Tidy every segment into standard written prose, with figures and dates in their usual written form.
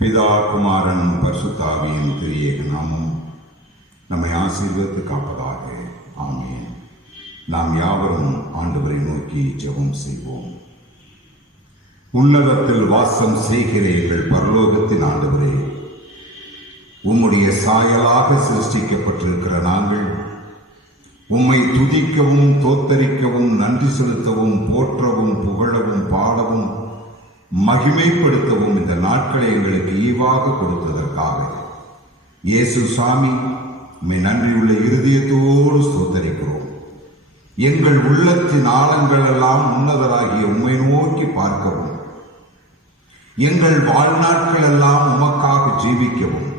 பிதா குமாரன் பரிசுத்த ஆவியின் திரியேக நாமம் நம்மை ஆசீர்வதித்து காப்பதாக. ஆமென். நாம் யாவரும் ஆண்டவரை நோக்கி ஜெபம் செய்வோம். உன்னதத்தில் வாசம் செய்கிற எங்கள் பரலோகத்தின் ஆண்டவரே, உம்முடைய சாயலாக சிருஷ்டிக்கப்பட்டிருக்கிற நாங்கள் உம்மை துதிக்கவும் தோத்தரிக்கவும் நன்றி செலுத்தவும் போற்றவும் புகழவும் பாடவும் மகிமைப்படுத்தவும் இந்த நாட்களை எங்களுக்கு ஈவாக கொடுத்ததற்காக இயேசு சாமி உம்மை நன்றியுள்ள இருதயத்தோடு ஸ்தோத்தரிக்கிறோம். எங்கள் உள்ளத்தின் ஆழங்கள் எல்லாம் உன்னதராகிய உம்மை நோக்கி பார்க்கவும், எங்கள் வாழ்நாட்கள் எல்லாம் உமக்காக ஜீவிக்கவும்,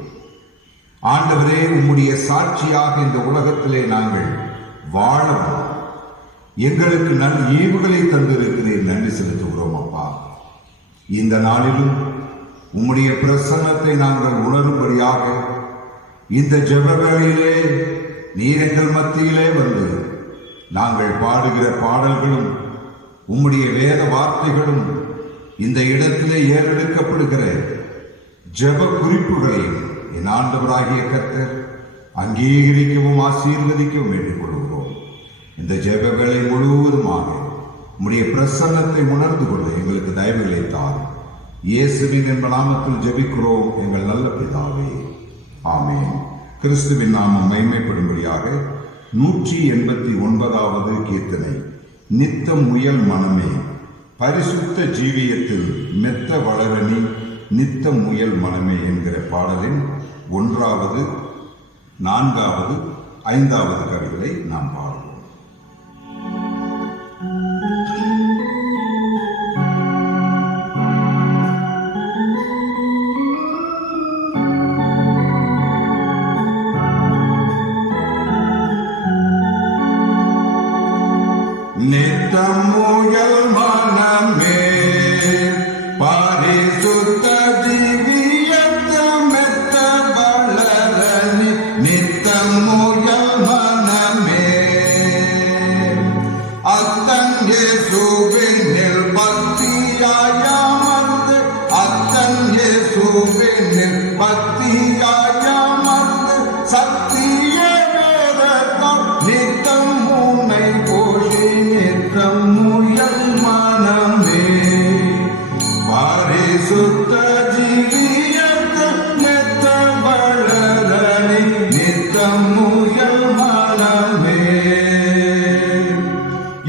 ஆண்டவரே உம்முடைய சாட்சியாக இந்த உலகத்திலே நாங்கள் வாழவும் எங்களுக்கு நல் ஈவுகளை தந்திருக்கிறேன். நன்றி செலுத்துகிறோம் அப்பா. இந்த நாளிலும் உம்முடைய பிரசன்னத்தை நாங்கள் உணரும்படியாக இந்த ஜெப வேளையிலே நீர் எங்கள் மத்தியிலே வந்து நாங்கள் பாடுகிற பாடல்களும் உம்முடைய வேத வார்த்தைகளும் இந்த இடத்திலே ஏறெடுக்கப்படுகிற ஜெப குறிப்புகளையும் என் ஆண்டவராகிய கர்த்தர் அங்கீகரிக்கவும் ஆசீர்வதிக்கவும் வேண்டிக் கொள்கிறோம். இந்த ஜெப வேளை முழுவதுமாக உம்முடைய பிரசன்னத்தை உணர்ந்து கொள்ள எங்களுக்கு தயவுகளை தார். இயேசுவின் என்ப நாமத்தில் ஜெபிக்கிறோம் எங்கள் நல்ல பிதாவே, ஆமென். கிறிஸ்துவின் நாமம் மகிமைப்படும்படியாக 189வது கீர்த்தனை, நித்தம் முயல் மனமே பரிசுத்த ஜீவியத்தில் மெத்த வளரணி நித்தம் முயல் மனமே என்கிற பாடலின் 1வது 4வது 5வது கவிகளை நாம் பாடுவோம். நித்தம் முயல் மனமே பரிசுத்த ஜீவியத்தில் மெத்த வளரணி நித்தம் முயல் மனமே அத்தன் இயேசுவினில் பக்தியாயமர்ந்து அத்தன் இயேசுவினில் பக்தியாயமர்ந்து சத்திய வேதத்தால் நித்தம் முனை போஷி நித்தம் முயல் மனமே பரிசுத்த ஜீவியத்தில் மெத்த வளரணி நித்தம் முயல் மனமே.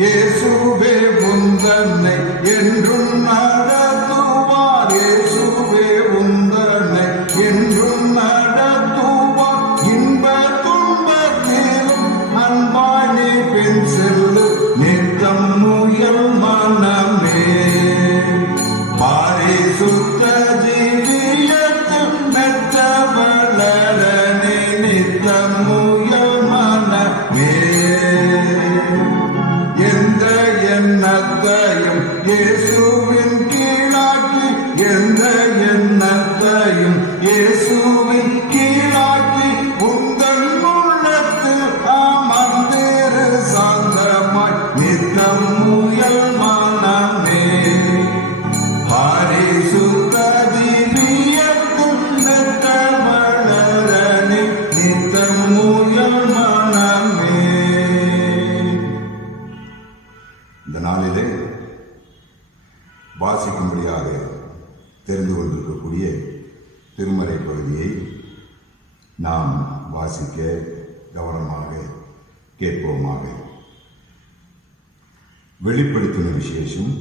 இயேசுவே உந்தன்னை என்றும் நடத்துவார், இயேசுவே உந்தன்னை என்றும் நடத்துவார், இன்ப துன்பத்திலும் அன்பானே பின் செல்லு நித்தம் முயல் மனமே பரிசுத்த ஜீவியத்தில் மெத்த வளரணி நித்தம் முயல் மனமே. எந்த எண்ணத்தையும் இயேசுவின் கீழாக்கி, எந்த எண்ணத்தையும் இயேசுவின் கீழாக்கி, உங்கள் உள்ளத்தில் அமர்ந்திரு சாந்தமாய் நித்தம் முயல் மனமே பரிசுத்த ஜீவியத்தில் மெத்த வளரணி நித்தம் முயல் மனமே. இந்த நாளிலே வாசிக்கும்படியாக தெரிந்து கொண்டிருக்கக்கூடிய திருமறை பகுதியை நாம் வாசிக்க கவனமாக கேட்போமாக. வெளிப்படுத்தின விசேஷம்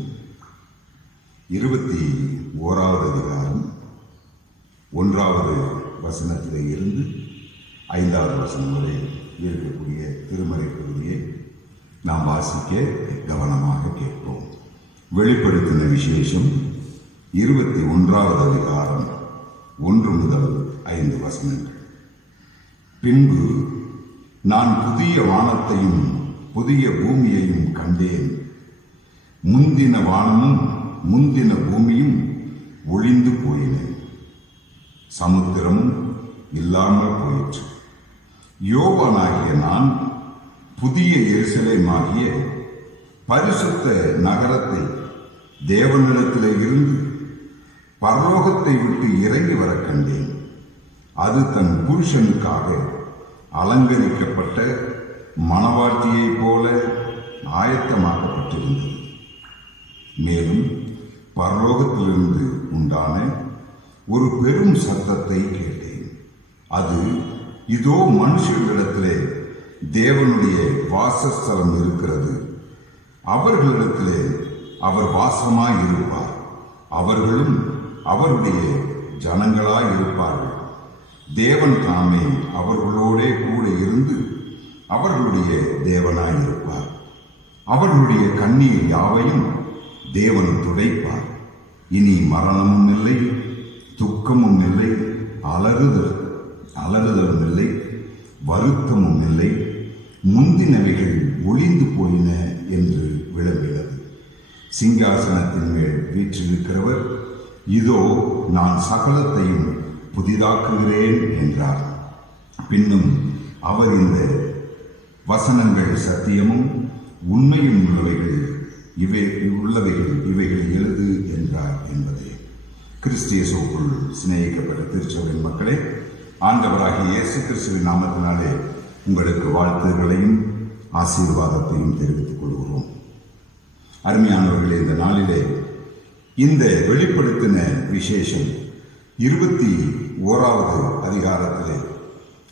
21வது அதிகாரம் 1வது வசனத்திலே இருந்து 5வது வசனம் வரை இருக்கக்கூடிய திருமறை பகுதியை நாம் வாசிக்க கவனமாக கேட்போம். வெளிப்படுத்தின விசேஷம் 21வது அதிகாரம் 1 முதல் 5 வசனங்கள். பின்பு நான் புதிய வானத்தையும் புதிய பூமியையும் கண்டேன். முந்தின வானமும் முந்தின பூமியும் ஒழிந்து போயின, சமுத்திரமும் இல்லாமல் போயிற்று. யோவானாகிய நான் புதிய எருசலேமாகிய பரிசுத்த நகரத்தை தேவனிடத்திலே இருந்து பரலோகத்தை விட்டு இறங்கி வர கண்டேன். அது தன் புருஷனுக்காக அலங்கரிக்கப்பட்ட மணவாட்டியைப் போல ஆயத்தமாக்கப்பட்டிருந்தது. மேலும் பரலோகத்திலிருந்து உண்டான ஒரு பெரும் சத்தத்தை கேட்டேன். அது, இதோ மனுஷர்களிடத்திலே தேவனுடைய வாசஸ்தலம் இருக்கிறது. அவர்களிடத்திலே அவர் வாசமாய் இருப்பார். அவர்களும் அவருடைய ஜனங்களாய் இருப்பார்கள். தேவன் தாமே அவர்களோடே கூட இருந்து அவர்களுடைய தேவனாய் இருப்பார். அவர்களுடைய கண்ணீர் யாவையும் தேவன் துடைப்பார். இனி மரணமும் இல்லை, துக்கமும் இல்லை, அலறுதலும் இல்லை, வருத்தமும் இல்லை. முந்தினவைகள் ஒளிந்து போயின என்று விளம்பினது. சிங்காசனத்தின் மேல் வீற்றிருக்கிறவர், இதோ நான் சகலத்தையும் புதிதாக்குகிறேன் என்றார். பின்னும் அவர், இந்த வசனங்கள் சத்தியமும் உண்மையும் இவைகள் எழுது என்றார் என்பதே. கிறிஸ்தியேசுவுக்குள் சிநேகிக்கப்பட்ட திருச்சபையின் மக்களே, ஆண்டவராகிய இயேசு கிறிஸ்துவின் நாமத்தினாலே உங்களுக்கு வாழ்த்துகளையும் ஆசீர்வாதத்தையும் தெரிவித்துக் கொள்கிறோம். அருமையானவர்களே, இந்த நாளிலே இந்த வெளிப்படுத்தின விசேஷம் 21வது அதிகாரத்திலே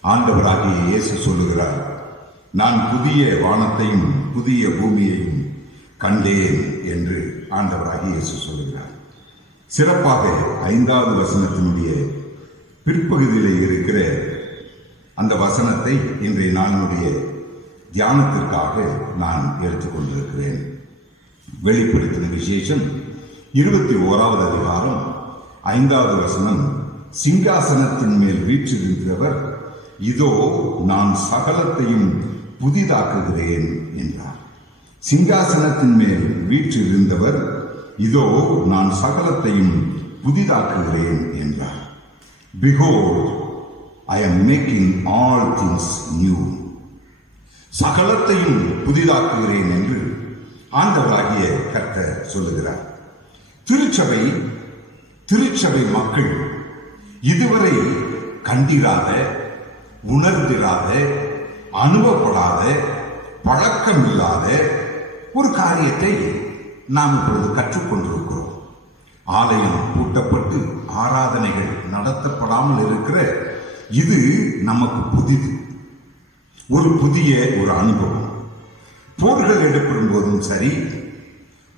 ஆண்டவராகிய இயேசு சொல்லுகிறார், நான் புதிய வானத்தையும் புதிய பூமியையும் கண்டேன் என்று ஆண்டவராகிய இயேசு சொல்லுகிறார். சிறப்பாக 5வது வசனத்தினுடைய பிற்பகுதியிலே இருக்கிற அந்த வசனத்தை இன்றைய நாளினுடைய தியானத்திற்காக நான் எடுத்துக்கொண்டிருக்கிறேன். வெளிப்படுத்தின விசேஷம் 21வது அதிகாரம் 5வது வசனம், சிங்காசனத்தின் மேல் வீற்றிருக்கிறவர், இதோ நான் சகலத்தையும் புதிதாக்குகிறேன் என்றார். சிங்காசனத்தின் மேல் வீற்றிருந்தவர், இதோ நான் சகலத்தையும் புதிதாக்குகிறேன் என்றார். Behold, I am making all things new. சகலத்தையும் புதிதாக்குகிறேன் என்று ஆண்டவராகிய கர்த்தர் சொல்லுகிறார். திருச்சபை மக்கள் இதுவரை கண்டிராத, உணர்ந்திராத, அனுபவப்படாத, பழக்கமில்லாத ஒரு காரியத்தை நாம் இப்பொழுது கற்றுக்கொண்டிருக்கிறோம். ஆலயம் பூட்டப்பட்டு ஆராதனைகள் நடத்தப்படாமல் இருக்கிற இது நமக்கு புதிது, ஒரு புதிய அனுபவம். போர்கள் ஏற்படும் போதும் சரி,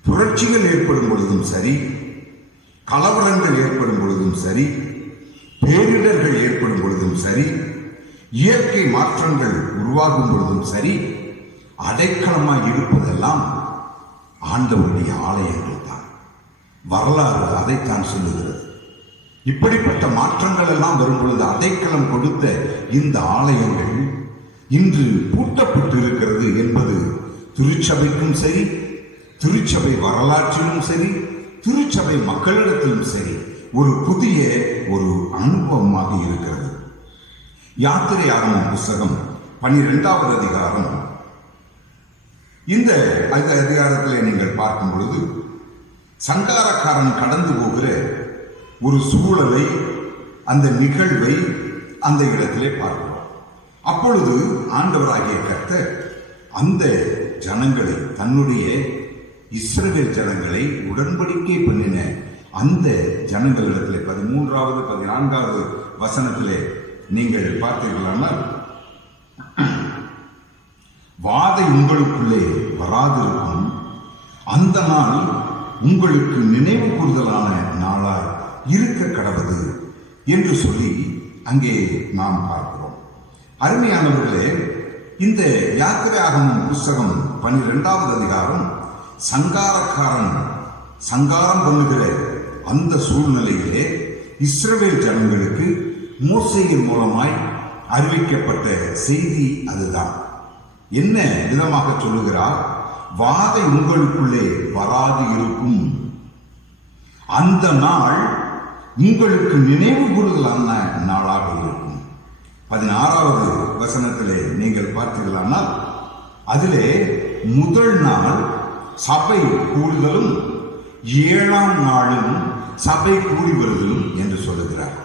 புரட்சிகள் ஏற்படும் பொழுதும் சரி, கலவரங்கள் ஏற்படும் பொழுதும் சரி, பேரிடர்கள் ஏற்படும் பொழுதும் சரி, இயற்கை மாற்றங்கள் உருவாகும் பொழுதும் சரி, அடைக்கலமாய் இருப்பதெல்லாம் ஆண்டவருடைய ஆலயங்கள் தான். வரலாறு அதைத்தான் சொல்லுகிறது. இப்படிப்பட்ட மாற்றங்கள் எல்லாம் வரும் பொழுது அடைக்கலம் கொடுத்த இந்த ஆலயங்கள் இன்று பூட்டப்பட்டு இருக்கிறது என்பது திருச்சபைக்கும் சரி, திருச்சபை வரலாற்றிலும் சரி, திருச்சபை மக்களிடத்திலும் சரி ஒரு புதிய அனுபவமாக இருக்கிறது. யாத்திரையாகமம் புஸ்தகம் 12வது அதிகாரம், இந்த அதிகாரத்திலே நீங்கள் பார்க்கும் பொழுது சங்காரக்காரன் கடந்து போகிற ஒரு சூழலை, அந்த நிகழ்வை அந்த இடத்திலே பார்க்கிறோம். அப்பொழுது ஆண்டவராகிய கர்த்தர் அந்த ஜனங்களை, தன்னுடைய இஸ்ரவேல் ஜனங்களை உடன்படிக்கை பண்ணின அந்த ஜனங்களிடத்திலே 13வது 14வது வசனத்திலே நீங்கள் பார்த்தீர்களானால், வாதை உங்களுக்குள்ளே வராதிருக்கும், அந்த நாள் உங்களுக்கு நினைவு கூறுதலான நாளாய் இருக்க கடவுது என்று சொல்லி அங்கே நாம் பார்க்கிறோம். அருமையானவர்களே, இந்த யாத்திரையாகமம் புஸ்தகம் 12வது அதிகாரம் சங்காரக்காரன் சங்காரம் பண்ணுகிற அந்த சூழ்நிலையிலே இஸ்ரவேல் ஜனங்களுக்கு மோசேயின் மூலமாய் அறிவிக்கப்பட்ட செய்தி அதுதான். என்ன விதமாக சொல்லுகிறார்? வாதை உங்களுக்குள்ளே வராது இருக்கும், அந்த நாள் உங்களுக்கு நினைவு கூறுதலான நாளாக இருக்கும். 16வது வசனத்திலே நீங்கள் பார்த்தீர்களானால், அதிலே முதல் நாள் சபை கூடுதலும் 7ஆம் நாளும் சபை கூடி வருதலும் என்று சொல்லுகிறார்.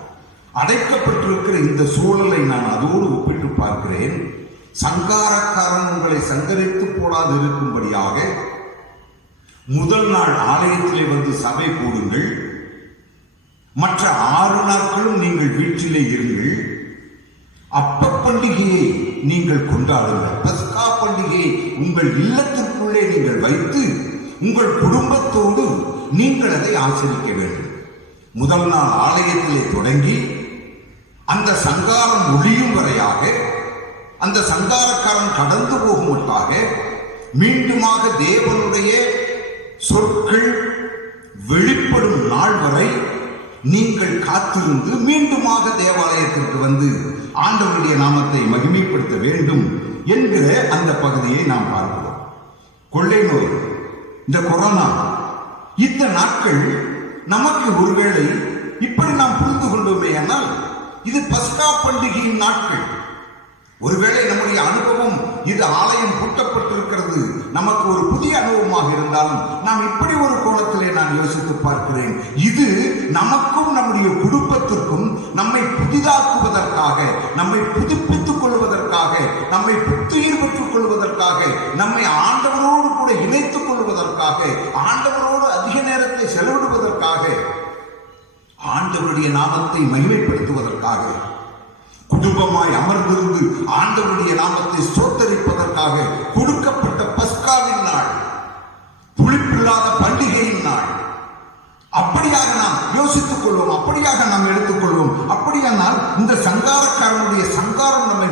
அடைக்கப்பட்டிருக்கிற இந்த சூழலை நான் அதோடு ஒப்பிட்டு பார்க்கிறேன். சங்காரக்காரன் உங்களை சங்கரித்து போடாது இருக்கும்படியாக முதல் நாள் ஆலயத்திலே வந்து சபை கூடுங்கள், மற்ற 6 நாட்களும் நீங்கள் வீட்டிலே இருங்கள், அப்ப பண்டிகையை நீங்கள் கொண்டாடுங்கள், பஸ்கா பண்டிகையை உங்கள் இல்லத்திற்குள்ளே நீங்கள் வைத்து உங்கள் குடும்பத்தோடு நீங்கள் அதை ஆசரிக்க வேண்டும். முதல் நாள் ஆலயத்திலே தொடங்கி அந்த சங்காரம் ஒழியும் வரையாக, அந்த சங்காரக்காரன் கடந்து போகுமட்டாக மீண்டுமாக தேவனுடைய சொற்கள் வெளிப்படும் நாள் வரை நீங்கள் காத்திருந்து மீண்டுமாக தேவாலயத்திற்கு வந்து ஆண்டவருடைய நாமத்தை மகிமைப்படுத்த வேண்டும் என்கிற அந்த பகுதியை நாம் பார்க்கிறோம். கொள்ளை நோய், இந்த கொரோனா, இந்த நாட்கள் நமக்கு ஒருவேளை இப்படி நாம் புரிந்து கொண்டோமே ஆனால் இது பஸ்கா பண்டிகையின் நாட்கள். ஒருவேளை நம்முடைய அனுபவம் இது ஆலயம் பூட்டப்பட்டிருக்கிறது நமக்கு ஒரு புதிய அனுபவமாக இருந்தாலும் நாம் இப்படி ஒரு கோணத்திலே நான் யோசித்து பார்க்கிறேன். இது நமக்கும் நம்முடைய குடும்பத்திற்கும் நம்மை புதிதாக்குவதற்காக, நம்மை புதுப்பித்துக் கொள்வதற்காக, நம்மை புத்துயிர் பெற்றுக் கொள்வதற்காக, நம்மை ஆண்டவரோடு கூட இணைத்துக் கொள்வதற்காக, ஆண்டவரோடு அதிக நேரத்தை செலவிடுவதற்காக, ஆண்டவருடைய நாமத்தை மகிமைப்படுத்துவதற்காக, குடும்பமாய் அமர்ந்திருந்து ஆண்டவருடைய நாமத்தை ஸ்தோத்தரிப்பதற்காக கொடுக்கப்பட்ட பஸ்காவின் நாள், புளிப்பில்லாத பண்டிகையின் நாள். அப்படியாக நாம் யோசித்துக் கொள்வோம், அப்படியாக நாம் எடுத்துக்கொள்வோம். அப்படியானால் இந்த சங்காரக்காரனுடைய சங்காரம் நம்மை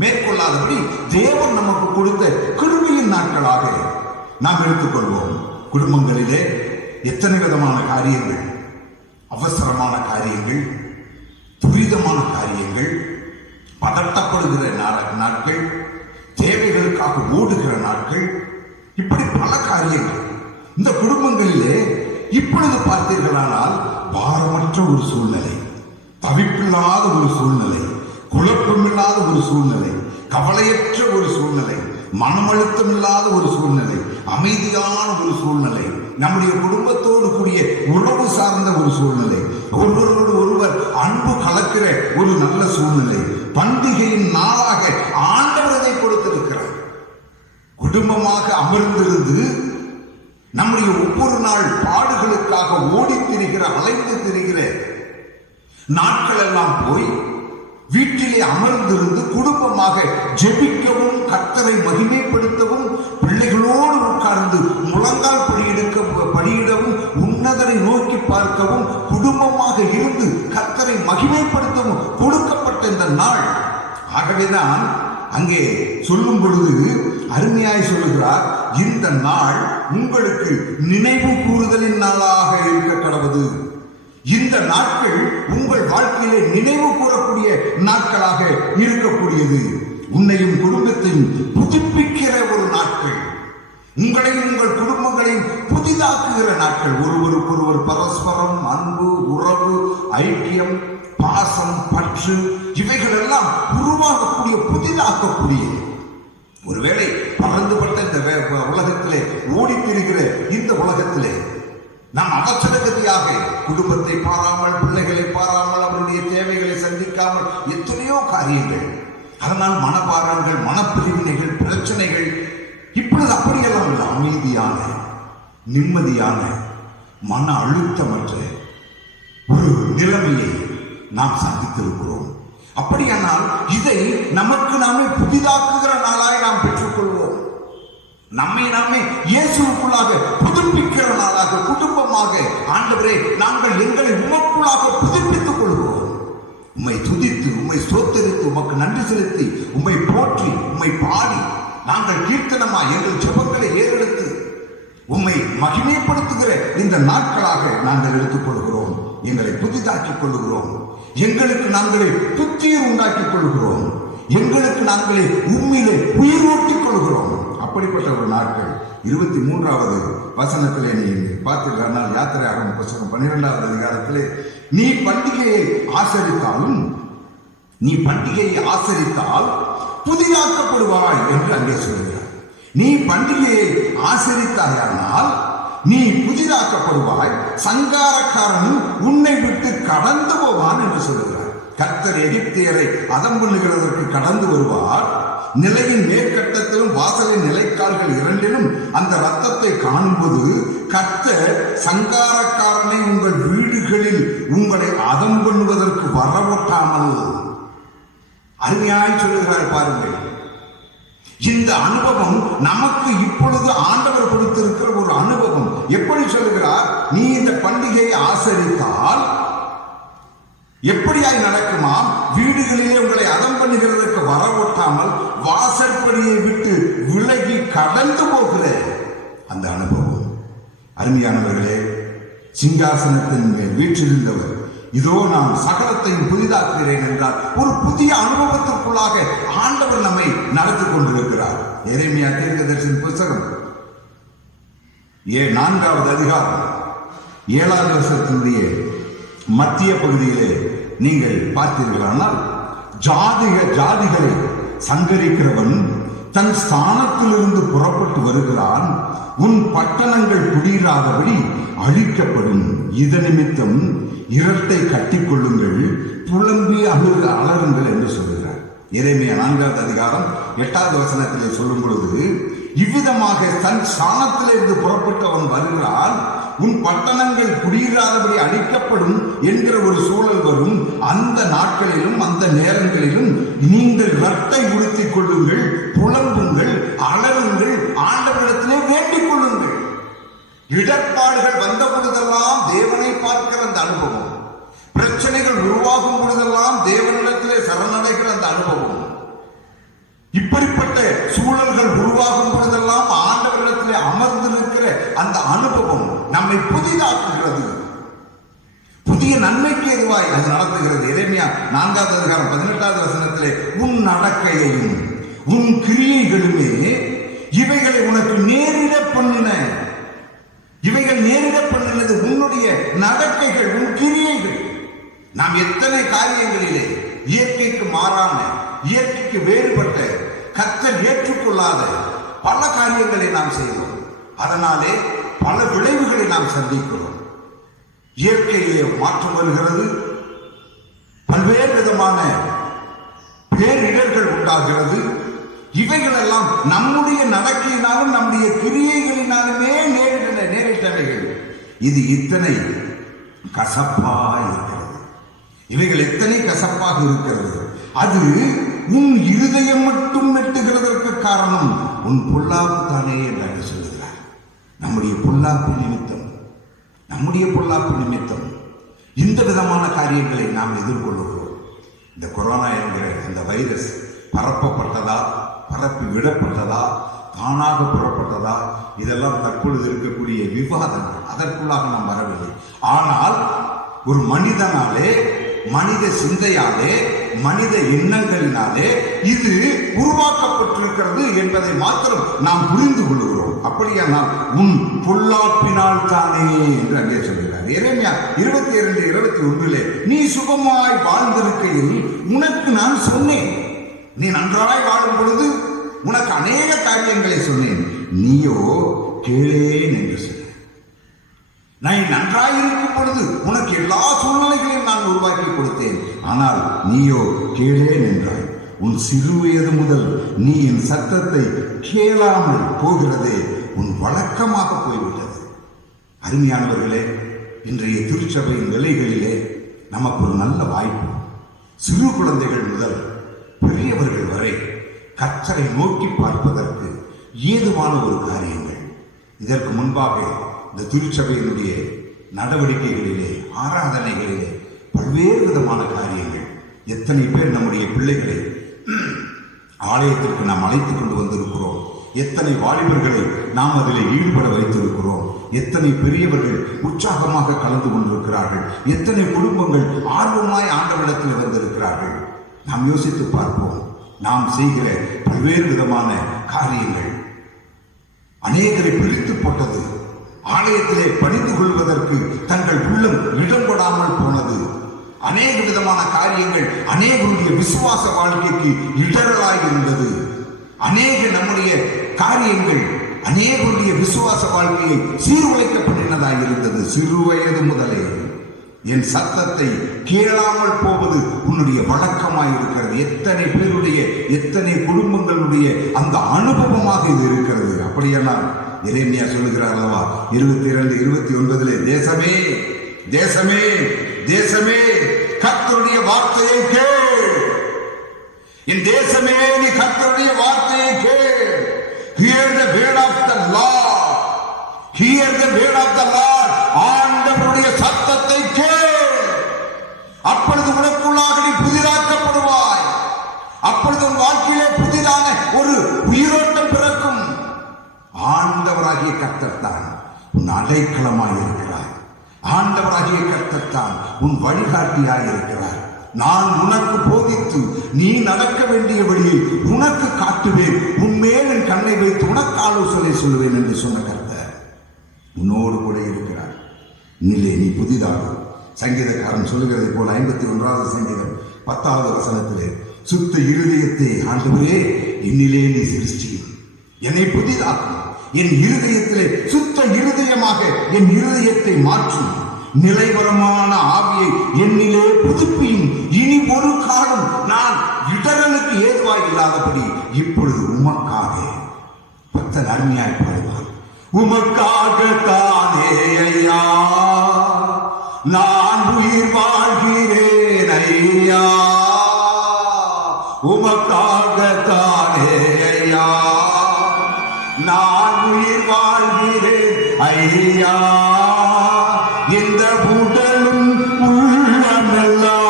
மேற்கொள்ளாதபடி தேவன் நமக்கு கொடுத்த கிருபையின் நாட்களாக நாம் எடுத்துக்கொள்வோம். குடும்பங்களிலே எத்தனை விதமான காரியங்கள், அவசரமான காரியங்கள், துரிதமான காரியங்கள், பதட்டப்படுகிற நாட்கள், தேவைகளுக்காக ஓடுகிற நாட்கள், இப்படி பல காரியங்கள் இந்த குடும்பங்களிலே இப்பொழுது பார்த்தீர்களானால் பாரமற்ற ஒரு சூழ்நிலை, தவிப்பில்லாத ஒரு சூழ்நிலை, குழப்பமில்லாத ஒரு சூழ்நிலை, கவலையற்ற ஒரு சூழ்நிலை, மனமழுத்தம் இல்லாத ஒரு சூழ்நிலை, அமைதியான ஒரு சூழ்நிலை, நம்முடைய குடும்பத்தோடு கூடிய உறவு சார்ந்த ஒரு சூழ்நிலை, ஒருவரோடு ஒருவர் அன்பு கலக்கிற ஒரு நல்ல சூழ்நிலை, பண்டிகையின் நாளாக ஆண்டவர் அதை கொடுத்திருக்கிறார். குடும்பமாக அமர்ந்திருந்து நம்முடைய ஒவ்வொரு நாள் பாடுகளுக்காக ஓடி திரிகிற, அலைந்து திரிகிற நாட்கள் எல்லாம் போய் வீட்டிலே அமர்ந்திருந்து குடும்பமாக ஜெபிக்கவும், கர்த்தரை மகிமைப்படுத்தவும், பிள்ளைகளோடு உட்கார்ந்து முழங்கால் படியிடவும், உன்னதரை நோக்கி பார்க்கவும், குடும்பமாக இருந்து கர்த்தரை மகிமைப்படுத்தவும் கொடுக்கப்பட்ட இந்த நாள். ஆகவேதான் அங்கே சொல்லும் பொழுது அருமையாய் சொல்லுகிறார், இந்த நாள் உங்களுக்கு நினைவு கூறுதலின் நாளாக இருக்க கடவுது. இந்த நாட்கள் உங்கள் வாழ்க்கையிலே நினைவு கூறக்கூடிய நாட்களாக இருக்கக்கூடியது. உன்னையும் குடும்பத்தையும் புதுப்பிக்கிற ஒரு நாட்கள், உங்களையும் உங்கள் குடும்பங்களையும் புதிதாக்குகிற நாட்கள். ஒருவருக்கொருவர் பரஸ்பரம் அன்பு, உறவு, ஐக்கியம், பாசம், பற்று இவைகள் எல்லாம் உருவாகக்கூடிய, புதிதாக்கக்கூடிய. ஒருவேளை பறந்துபட்ட இந்த உலகத்திலே ஓடித்திருக்கிற இந்த உலகத்திலே நாம் அவசரகதியாக குடும்பத்தை பாராமல், பிள்ளைகளை பாராமல், அவருடைய தேவைகளை சந்திக்காமல் எத்தனையோ காரியங்கள், அதனால் மனபாரங்கள், மனப்பிரிவினைகள், பிரச்சனைகள், இப்பொழுது அப்படியெல்லாம் இல்லை. அமைதியான, நிம்மதியான, மன அழுத்தமற்ற ஒரு நிலைமையை நாம் சந்தித்திருக்கிறோம். அப்படியானால் இதை நமக்கு நாமே புதிதாக்குகிற நாளாய் நாம் பெற்றுக்கொள்வோம். நம்மை நாமே இயேசுவுக்குள்ளாக புதுப்பிக்கிற நாளாக, குடும்பமாக, ஆண்டவரே நாங்கள் எங்களை உமக்குள்ளாக புதுப்பித்துக் கொள்கிறோம். உம்மை துதித்து, உம்மை ஸ்தோத்தரித்து, உமக்கு நன்றி செலுத்தி, உம்மை போற்றி, உம்மை பாடி, நாங்கள் கீர்த்தனமா எங்கள் ஜெபங்களை ஏறெடுத்து உம்மை மகிமைப்படுத்துகிற இந்த நாட்களாக நாங்கள் எடுத்துக்கொள்கிறோம். எங்களை புதிதாக்கிக் கொள்கிறோம். எங்களுக்கு நாங்களே புத்துயிர் உண்டாக்கிக் கொள்கிறோம். எங்களுக்கு நாங்களே உண்மையிலே உயிரோட்டிக் கொள்கிறோம். அப்படிப்பட்ட ஒரு நாட்கள். 23வது வசனத்திலே நீ பார்த்தீர்கள், யாத்திரை ஆகமம் புத்தகம் 12வது அதிகாரத்திலே, நீ பண்டிகையை ஆசரித்தால் புதிதாக்கப்படுவாய் என்று அங்கே சொல்கிறார். நீ பண்டிகையை ஆசரித்தாயானால் நீ புதிதாக்கப்படுவாய், சங்காரக்காரனும் உன்னை விட்டு கடந்து போவான் என்று சொல்கிறார். கர்த்தர் எகிப்தியரை அதம் பண்ணுகிறதற்கு கடந்து வருவார். நிலையின் மேற்கட்டத்திலும் வாசலின் நிலைக்கால்கள் இரண்டிலும் அந்த ரத்தத்தை காணும்போது கர்த்தர் சங்காரக்காரனை உங்கள் வீடுகளில் உங்களை அதம் பண்ணுவதற்கு வரவொட்டாமல் அருமையாய் சொல்லுகிறார். பாருங்கள், இந்த அனுபவம் நமக்கு இப்பொழுது ஆண்டவர் கொடுத்திருக்கிற ஒரு அனுபவம். எப்படி சொல்லுகிறார்? நீ இந்த பண்டிகையை ஆசரித்தால் எப்படியாய் நடக்குமாம்? வீடுகளிலே உங்களை அதம் பண்ணுகிறதற்கு வரவொட்டாமல் வாசற்படியை விட்டு விலகி கடந்து போகிற அந்த அனுபவம். அருமையானவர்களே, சிங்காசனத்தின் மேல் வீற்றிருந்தவர் இதோ நான் சகலத்தையும் புதிதாக்குகிறேன் என்றால் ஒரு புதிய அனுபவத்திற்குள்ளாக ஆண்டவர் நம்மை நடத்தி கொண்டிருக்கிறார். எரேமியா தீர்க்கதரிசியின் புத்தகம் 4வது அதிகாரம் 7வது வசனத்தினுடைய மத்திய பகுதியிலே நீங்கள் பார்த்தீர்களானால், ஜாதிகளை சங்கரிக்கிறவன் தன் ஸ்தானத்திலிருந்து புறப்பட்டு வருகிறான், உன் பட்டணங்கள் குடியிராதபடி அழிக்கப்படும். இது நிமித்தம் இரட்டை கட்டிக்கொள்ளுங்கள், புலம்பி அலறுங்கள் என்று சொல்கிறார். எரேமியா 4வது அதிகாரம் 8வது வசனத்திலே சொல்லும் பொழுது, இவ்விதமாக தன் ஸ்தானத்திலிருந்து புறப்பட்டவன் வருகிறான், உன் பட்டணங்கள் குடியிராதபடி அழிக்கப்படும் என்கிற ஒரு சூழல் வரும். அந்த நாட்களிலும் அந்த நேரங்களிலும் நீங்கள் இரட்டை உடுத்திக் கொள்ளுங்கள், புலம்புங்கள், அலறுங்கள், ஆண்டவரிடத்திலே வேண்டிக் கொள்ளுங்கள். இடர்பாடுகள் வந்த பொழுதெல்லாம் தேவனை பார்க்கிற அந்த அனுபவம், பிரச்சனைகள் உருவாகும் பொழுதெல்லாம் தேவனிடத்திலே சரணடைகிற அந்த அனுபவம், இப்படிப்பட்ட சூழல்கள் உருவாகும் பொழுதெல்லாம் ஆண்டவரிடத்திலே அமர்ந்திருக்கிற அந்த அனுபவம் நம்மை புதிதாக்குகிறது. புதிய நன்மைக்கு எதுவாய் அது நடத்துகிறது. எரேமியா 4வது அதிகாரம் 18வது வசனத்திலே, உன் நடக்கையையும் உன் கிரியைகளுமே இவைகளை உனக்கு நேரிட பண்ணின. இவைகள் நேரிட பண்ணினது உன்னுடைய நடக்கைகள், உன் கிரியைகள். நாம் எத்தனை காரியங்களிலே இயற்கைக்கு மாறான, இயற்கைக்கு வேறுபட்ட, கர்த்தர் ஏற்றுக்கொள்ளாத பல காரியங்களை நாம் செய்கிறோம். அதனாலே பல விளைவுகளை நாம் சந்திக்கிறோம். இயற்கையிலே மாற்றம் வருகிறது, பல்வேறு விதமான பேரிடர்கள் உண்டாகிறது. இவைகளெல்லாம் நம்முடைய நடக்கையினாலும் நம்முடைய கிரியைகளினாலுமே நேரிட்டவைகள். இது இத்தனை கசப்பாக இருக்கிறது. இவைகள் எத்தனை கசப்பாக இருக்கிறது. அது உன் இருதயம் மட்டும் வெட்டுகிறதற்கு காரணம் உன் பொல்லாப்பு தானே என்று சொல்லுகிறார். நம்முடைய பொல்லாப்பு நிமித்தம் இந்த விதமான காரியங்களை நாம் எதிர்கொள்ளுகிறோம். இந்த கொரோனா என்கிற இந்த வைரஸ் பரப்பப்பட்டதா, பரப்பி விடப்பட்டதா, தானாக புறப்பட்டதா, இதெல்லாம் தற்பொழுது இருக்கக்கூடிய விவாதங்கள். அதற்குள்ளாக நாம் வரவில்லை. ஆனால் ஒரு மனிதனாலே, மனித சிந்தையாலே, மனித எண்ணங்களினாலே இது உருவாக்கப்பட்டிருக்கிறது என்பதை மாத்திரம் நாம் புரிந்து கொள்கிறோம். அப்படியானால் உன் பொல்லாப்பினால் தானே என்று அங்கே சொல்கிறார். எரேமியா 22:21 நீ சுகமாய் வாழ்ந்திருக்கையில் உனக்கு நான் சொன்னேன். நீ நன்றாய் வாழும் பொழுது உனக்கு அநேக காரியங்களை சொன்னேன், நீயோ கேளேன் என்று சொன்னேன். நான் நன்றாயிருக்கும் பொழுது உனக்கு எல்லா சூழ்நிலைகளையும் நான் உருவாக்கி கொடுத்தேன், ஆனால் நீயோ கேளேன் என்றாய். உன் சிறு வயது முதல் நீ என் சத்தத்தை கேளாமல் போகிறதே உன் வழக்கமாக போய்விட்டது. அருமையானவர்களே, இன்றைய திருச்சபையின் நிலைகளிலே நமக்கு ஒரு நல்ல வாய்ப்பு. சிறு குழந்தைகள் முதல் பெரியவர்கள் வரை கர்த்தரை நோக்கி பார்ப்பதற்கு ஏதுவான ஒரு காரியங்கள். இதற்கு முன்பாக இந்த திருச்சபையினுடைய நடவடிக்கைகளிலே, ஆராதனைகளிலே பல்வேறு விதமான காரியங்கள். எத்தனை பேர் நம்முடைய பிள்ளைகளை ஆலயத்திற்கு நாம் அழைத்துக் கொண்டு வந்திருக்கிறோம். எத்தனை வாலிபர்களை நாம் அதில் ஈடுபட வைத்திருக்கிறோம். எத்தனை பெரியவர்கள் உற்சாகமாக கலந்து கொண்டிருக்கிறார்கள். எத்தனை குடும்பங்கள் ஆர்வமாய் ஆண்டவரிடத்தில் வந்திருக்கிறார்கள். நாம் யோசித்து பார்ப்போம். நாம் செய்கிற பல்வேறு விதமான காரியங்கள் அநேகரை பிரித்து போட்டது. ஆலயத்திலே பணிந்து கொள்வதற்கு தங்கள் உள்ளம் இடம் கொடாமல் போனது. அநேக விதமான காரியங்கள் அநேகருடைய விசுவாச வாழ்க்கைக்கு இடரலாக இருந்தது. அநேக நம்முடைய காரியங்கள் அநேகருடைய விசுவாச வாழ்க்கையை சீர்குலைக்கப்பட்டதாக இருந்தது. சிறு வயது முதலே என் சத்தத்தை கேளாமல் போவது உன்னுடைய வழக்கமாக இருக்கிறது. எத்தனை பேருடைய, எத்தனை குடும்பங்களுடைய அந்த அனுபவமாக இது இருக்கிறது. அப்படியெல்லாம் எரேமியா சொல்லுகிறார் அல்லவா, 22:29, தேசமே தேசமே தேசமே கர்த்தருடைய வார்த்தையை கேள். என் தேசமே, நீ கர்த்தருடைய வார்த்தையை கேள். Hear the word of the Lord. Hear the word of the Lord. ஆண்டவருடைய சத்தத்தை கேள். அப்பொழுது உனக்குள்ளாக நீ புதிதாக்கப்படுவாய். அப்பொழுது உன் வாழ்க்கையிலே புதிதான ஒரு உயிரோட்டம் பிறக்கும். ஆண்டவராகிய கர்த்தர் தான் உன் அடைக்கலமாய் இருக்கிறார். ஆண்டவராகிய கர்த்தர் தான் உன் வழிகாட்டியாய் இருக்கிறார். நான் உனக்கு போதித்து நீ நடக்க வேண்டிய வழியை உனக்கு காட்டுவேன். உன்மேல் என் கண்ணை வைத்து உனக்கு ஆலோசனை சொல்லுவேன் என்று சொன்ன கர்த்தர் உன்னோடு கூட இருக்கிறார். நிலை நீ புதிதாக. சங்கீதக்காரன் சொல்லுகிறதை போல 51வது சங்கீதம் 10வது வசனத்திலே, சுத்த இருதயத்தை ஆண்டவரே என்னிலே நீ சிருஷ்டியும், என்னை புதிதாக்கும். என் இருதயத்திலே சுத்த இருதயமாக என் இருதயத்தை மாற்றும். நிலைவரமான ஆவியை என்னிலே புதுப்பியும். இனி ஒரு காலம் நான் இடரலுக்கு ஏதுவாய் இல்லாதபடி இப்பொழுது உமக்காக. பக்தன் அருமையாய் பாடுவார், உமக்காகத்தானே ஐயா நான் உயிர் வாழ்கிறேன் ஐயா, உமக்காகத்தானே ஐயா நான் உயிர் வாழ்கிறேன் ஐயா, இந்த உடலும் உள்ளமெல்லாம்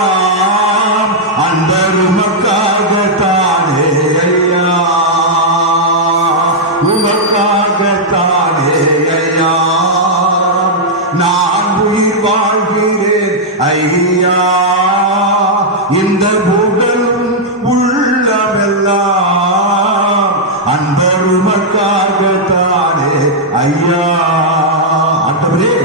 அன்பர் உமக்காகத்தானே ஐயா, உமக்காகத்தானே ஐயா நான் உயிர் வாழ்கிறேன் ஐயா, இந்த உடலும் உள்ளமெல்லாம் அன்பர் உமக்காகத்தானே ஐயா. ஆண்டவரே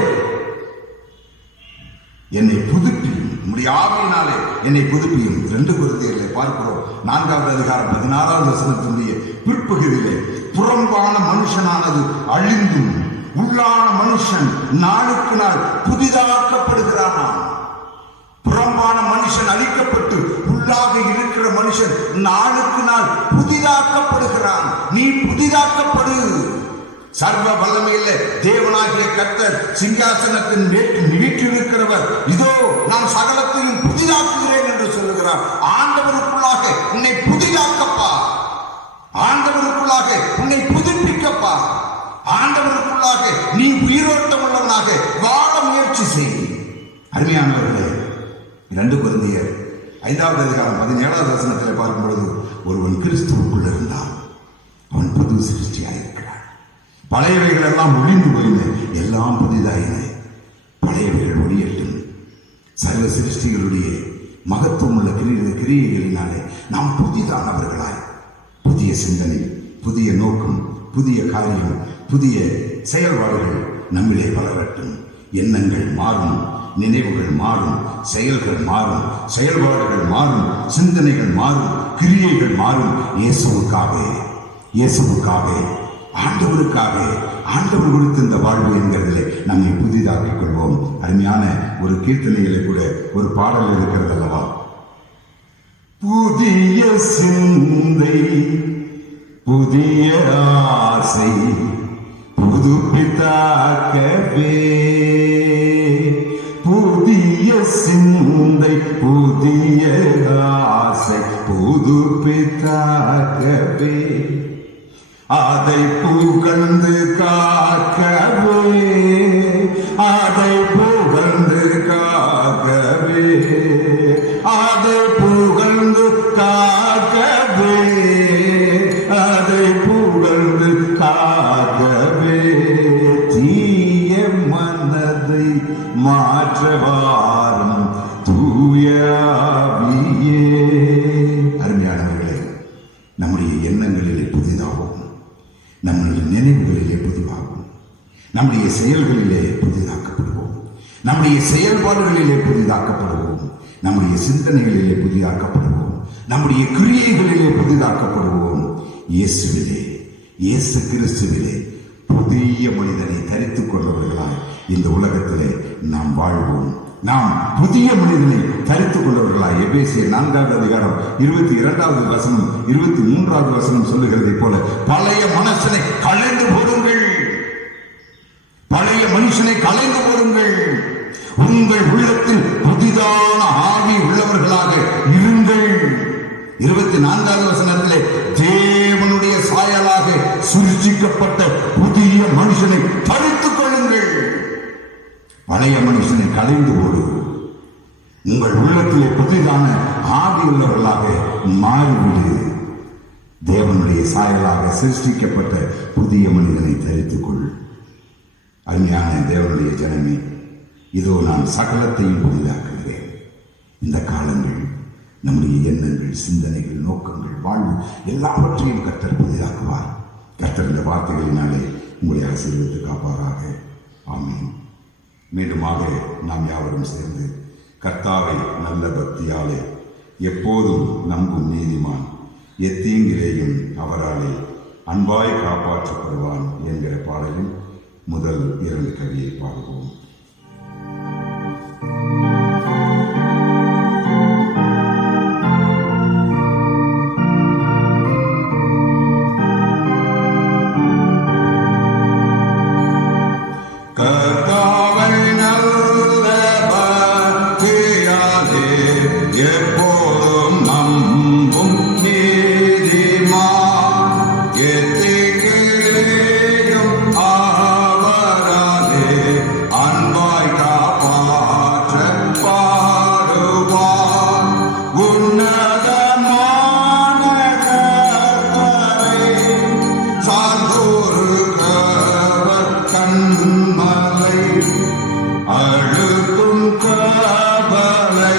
என்னை புதுப்பியும், உம்முடைய ஆவியினாலே என்னை புதுப்பியும். 2 கொரிந்தியரிலே பார்க்கிறோம் 4வது அதிகாரம் 16வது வசனத்தினுடைய பிற்பகுதியிலே, புறம்பான மனுஷனானது அழிந்தும் உள்ளான மனுஷன் நாளுக்கு நாள் புதிதாக்கப்படுகிறானாம். புறம்பான மனுஷன் அழிக்கப்பட்டு உள்ளாக இருக்கிற மனுஷன் நாளுக்கு நாள் புதிதாக்கப்படுகிறான். நீ புதிதாக்கப்படு. சர்வ வல்லமையில தேவனாகிய கர்த்தர் சிங்காசனத்தின் வீற்றிருக்கிறவர், இதோ நான் சகலத்தையும் புதிதாக்குகிறேன் என்று சொல்லுகிறார். ஆண்டவருக்குள்ளாக உன்னை புதிதாக்கப்பா, ஆண்டவருக்குள்ளாக உன்னை புதுப்பிக்கப்பா, ஆண்டவருக்குள்ளாக நீ உயிரோட்டம் உள்ளவனாக வாழ முயற்சி செய். அருமையானவர்களே, 2 கொரிந்தியர் 5வது அதிகாரம் 17வது வசனத்தில் பார்க்கும் பொழுது, ஒருவன் கிறிஸ்துவுக்குள் இருந்தால் அவன் புது சிருஷ்டியாயிருக்கிறான். பழையவைகள் எல்லாம் ஒழிந்து போயின, எல்லாம் புதிதாயின. பழையவைகள் ஒழியட்டும். சர்வ சிருஷ்டிகளுடைய மகத்துவம் உள்ள கிரியைகளினாலே நாம் புதிதானவர்களாய், புதிய சிந்தனை, புதிய நோக்கம், புதிய காரியம், புதிய செயல்பாடுகள் நம்மிலே வளரட்டும். எண்ணங்கள் மாறும், நினைவுகள் மாறும், செயல்கள் மாறும், செயல்பாடுகள் மாறும், சிந்தனைகள் மாறும், கிரியைகள் மாறும். இயேசுவுக்காக, இயேசுவுக்காக, ஆண்டவருக்காக, ஆண்டவர் கொடுத்த இந்த வாழ்வு என்கிறதிலே நம்மை புதிதாக்கிக் கொள்வோம். அருமையான ஒரு கீர்த்தனையிலே கூட ஒரு பாடல் இருக்கிறது அல்லவா, புதிய சிந்தை புதிய ஆசை புதுப்பித்தாக்கவே, புதிய சிந்தை புதிய ஆசை புதுப்பித்தாக்கவே, அதை புகழ்ந்து காக்கவே, அதை புகழ்ந்து காக்கவே, அதை புகழ்ந்து காக்கவே, அதை புகழ்ந்து காக்கவே, தீய மனதை மாற்றவாரும் தூயாவியே. அருமையானவர்களே, நம்முடைய எண்ணங்களிலே புதிதாகும், நம்முடைய நினைவுகளிலே புதிதாகும், நம்முடைய செயல்களிலே புதிதாக்கப்படுவோம், நம்முடைய செயல்பாடுகளிலே புதிதாக்கப்படுவோம், நம்முடைய சிந்தனைகளிலே புதிதாக்கப்படுவோம், நம்முடைய கிரியைகளிலே புதிதாக்கப்படுவோம். இயேசுவிலே, இயேசு கிறிஸ்துவிலே புதிய மனிதனை தரித்துக் கொண்டவர்களாய் இந்த உலகத்திலே நாம் வாழ்வோம். நாம் புதிய மனிதனை தரித்துக் கொண்டவர்களாய் எபேசியர் 4வது அதிகாரம் 22வது வசனம் 23வது வசனம் சொல்லுகிறதை போல பழைய மனுஷனை களைந்து போடுங்கள், பழைய மனுஷனை களைந்து போடுங்கள், உங்கள் உள்ளத்தில் புதிதான ஆவி உள்ளவர்களாக இருங்கள். 24வது வசனத்திலே தேவனுடைய சாயலாக சிருஷ்டிக்கப்பட்ட புதிய மனுஷனை தரித்துக் கொள்ளுங்கள். பழைய மனுஷனை களைந்து போடு, உங்கள் உள்ளத்திலே புதிதான ஆவி உள்ளவர்களாக மாறிவிடு. தேவனுடைய சாயலாக சிருஷ்டிக்கப்பட்ட புதிய மனிதனை தரித்துக் கொள். அருமையான தேவனுடைய ஜனமே, இதோ நான் சகலத்தையும் புதிதாக்குகிறேன். இந்த காலங்கள் நம்முடைய எண்ணங்கள், சிந்தனைகள், நோக்கங்கள், வாழ்வு எல்லாவற்றையும் கர்த்தர் புதிதாக்குவார். கர்த்தர் இந்த வார்த்தைகளினாலே உங்களை ஆசீர்வதித்து காப்பாராக. ஆமென். மீண்டுமாக நாம் யாவரும் சேர்ந்து கர்த்தாவை நல்ல பக்தியாலே எப்போதும் நம்பும் நீதிமான் எத்தீங்கிலேயும் அவராலே அன்பாய் காப்பாற்றப்படுவான் என்கிற பாடலில் முதல் 2 கவியை பாடுவோம். எப்போதும் நம்பும் நீதிமான் எத்தீங்கிலேயும் அவராலே அன்பாய் காப்பாற்றப்படுவான். உன்னதமான கர்த்தரை சார்ந்தோருக்கவர் கண்மலை அழுத்தும் கவலைகளாலே